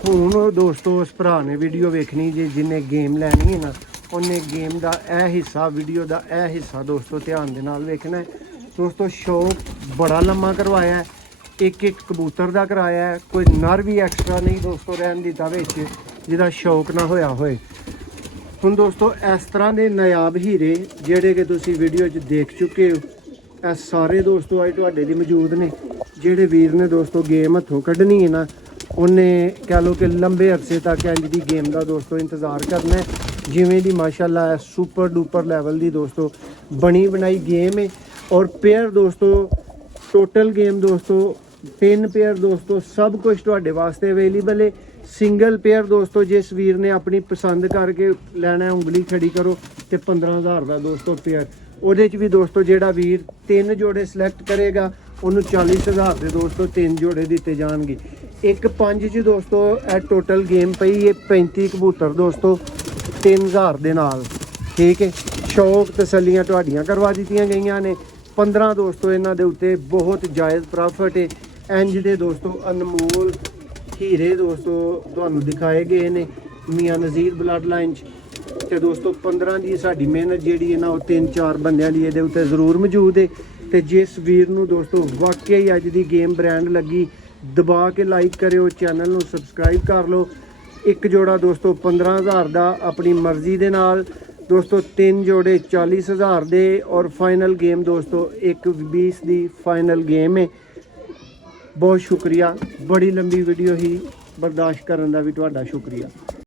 ਹੁਣ ਦੋਸਤੋ ਉਸ ਭਰਾ ਨੇ ਵੀਡੀਓ ਵੇਖਣੀ ਜੇ ਜਿਹਨੇ ਗੇਮ ਲੈਣੀ ਹੈ ਨਾ, ਉਹਨੇ ਗੇਮ ਦਾ ਇਹ ਹਿੱਸਾ ਵੀਡੀਓ ਦਾ ਇਹ ਹਿੱਸਾ ਦੋਸਤੋ ਧਿਆਨ ਦੇ ਨਾਲ ਵੇਖਣਾ ਹੈ। ਦੋਸਤੋ ਸ਼ੌਕ ਬੜਾ ਲੰਮਾ ਕਰਵਾਇਆ ਹੈ, ਇੱਕ ਕਬੂਤਰ ਦਾ ਕਰਾਇਆ ਹੈ, ਕੋਈ ਨਰ ਵੀ ਐਕਸਟਰਾ ਨਹੀਂ ਦੋਸਤੋ ਰਹਿਣ ਦਿੱਤਾ ਵਿੱਚ ਜਿਹਦਾ ਸ਼ੌਕ ਨਾ ਹੋਇਆ ਹੋਏ। ਹੁਣ ਦੋਸਤੋ ਇਸ ਤਰ੍ਹਾਂ ਦੇ ਨਾਯਾਬ ਹੀਰੇ ਜਿਹੜੇ ਕਿ ਤੁਸੀਂ ਵੀਡੀਓ 'ਚ ਦੇਖ ਚੁੱਕੇ ਹੋ, ਇਹ ਸਾਰੇ ਦੋਸਤੋ ਅੱਜ ਤੁਹਾਡੇ ਲਈ ਮੌਜੂਦ ਨੇ। ਜਿਹੜੇ ਵੀਰ ਨੇ ਦੋਸਤੋ ਗੇਮ ਹੱਥੋਂ ਕੱਢਣੀ ਹੈ ਨਾ, ਉਹਨੇ ਕਹਿ ਲਓ ਕਿ ਲੰਬੇ ਅਰਸੇ ਤੱਕ ਇੰਜ ਦੀ ਗੇਮ ਦਾ ਦੋਸਤੋ ਇੰਤਜ਼ਾਰ ਕਰਨਾ ਹੈ। ਜਿਵੇਂ ਦੀ ਮਾਸ਼ਾਅੱਲਾ ਸੁਪਰ ਡੂਪਰ ਲੈਵਲ ਦੀ ਦੋਸਤੋ ਬਣੀ ਬਣਾਈ ਗੇਮ ਹੈ। ਔਰ पेयर दोस्तों टोटल गेम दोस्तों 3 पेयर दोस्तों सब कुछ ਤੁਹਾਡੇ ਵਾਸਤੇ ਅਵੇਲੇਬਲ ਹੈ। ਸਿੰਗਲ पेयर दोस्तों जिस वीर ने अपनी पसंद करके ਲੈਣਾ ਉਂਗਲੀ ਖੜੀ ਕਰੋ ਤੇ 15000 ਦਾ ਦੋਸਤੋ पेयर। ਉਹਦੇ 'ਚ ਵੀ ਦੋਸਤੋ ਜਿਹੜਾ ਵੀਰ 3 ਜੋੜੇ ਸਿਲੈਕਟ ਕਰੇਗਾ ਉਹਨੂੰ 40000 ਦੇ ਦੋਸਤੋ 3 ਜੋੜੇ ਦਿੱਤੇ ਜਾਣਗੇ। ਇੱਕ 5 'ਚ ਦੋਸਤੋ ਇਹ ਟੋਟਲ ਗੇਮ ਪਈ ਹੈ 35 ਕਬੂਤਰ ਦੋਸਤੋ 3000 ਦੇ ਨਾਲ। ਠੀਕ ਹੈ, ਸ਼ੌਕ ਤਸੱਲੀਆਂ ਤੁਹਾਡੀਆਂ ਕਰਵਾ ਦਿੱਤੀਆਂ ਗਈਆਂ ਨੇ। 15 ਦੋਸਤੋ ਇਹਨਾਂ ਦੇ ਉੱਤੇ ਬਹੁਤ ਜਾਇਜ਼ ਪ੍ਰੋਫਿਟ ਹੈ। ਇੰਜ ਦੇ ਦੋਸਤੋ ਅਨਮੋਲ ਹੀਰੇ ਦੋਸਤੋ ਤੁਹਾਨੂੰ ਦਿਖਾਏ ਗਏ ਨੇ ਮੀਆਂ ਨਜ਼ੀਰ ਬਲੱਡ ਲਾਈਨ 'ਚ। ਤੇ ਦੋਸਤੋ 15 ਦੀ ਸਾਡੀ ਮਿਹਨਤ ਜਿਹੜੀ ਹੈ ਨਾ ਉਹ 3-4 ਬੰਦਿਆਂ ਦੀ ਇਹਦੇ ਉੱਤੇ ਜ਼ਰੂਰ ਮੌਜੂਦ ਹੈ। ਤੇ ਜਿਸ ਵੀਰ ਨੂੰ ਦੋਸਤੋ ਵਾਕਈ ਅੱਜ ਦੀ ਗੇਮ ਬ੍ਰਾਂਡ ਲੱਗੀ, ਦਬਾ ਕੇ ਲਾਈਕ ਕਰਿਓ, ਚੈਨਲ ਨੂੰ ਸਬਸਕ੍ਰਾਈਬ ਕਰ ਲਓ। ਇੱਕ ਜੋੜਾ ਦੋਸਤੋ 15,000 ਦਾ ਆਪਣੀ ਮਰਜ਼ੀ ਦੇ ਨਾਲ, ਦੋਸਤੋ 3 ਜੋੜੇ 40,000 ਦੇ, ਔਰ ਫਾਈਨਲ ਗੇਮ ਦੋਸਤੋ 1-20 ਦੀ ਫਾਈਨਲ ਗੇਮ ਹੈ। ਬਹੁਤ ਸ਼ੁਕਰੀਆ, ਬੜੀ ਲੰਬੀ ਵੀਡੀਓ ਹੀ, ਬਰਦਾਸ਼ਤ ਕਰਨ ਦਾ ਵੀ ਤੁਹਾਡਾ ਸ਼ੁਕਰੀਆ।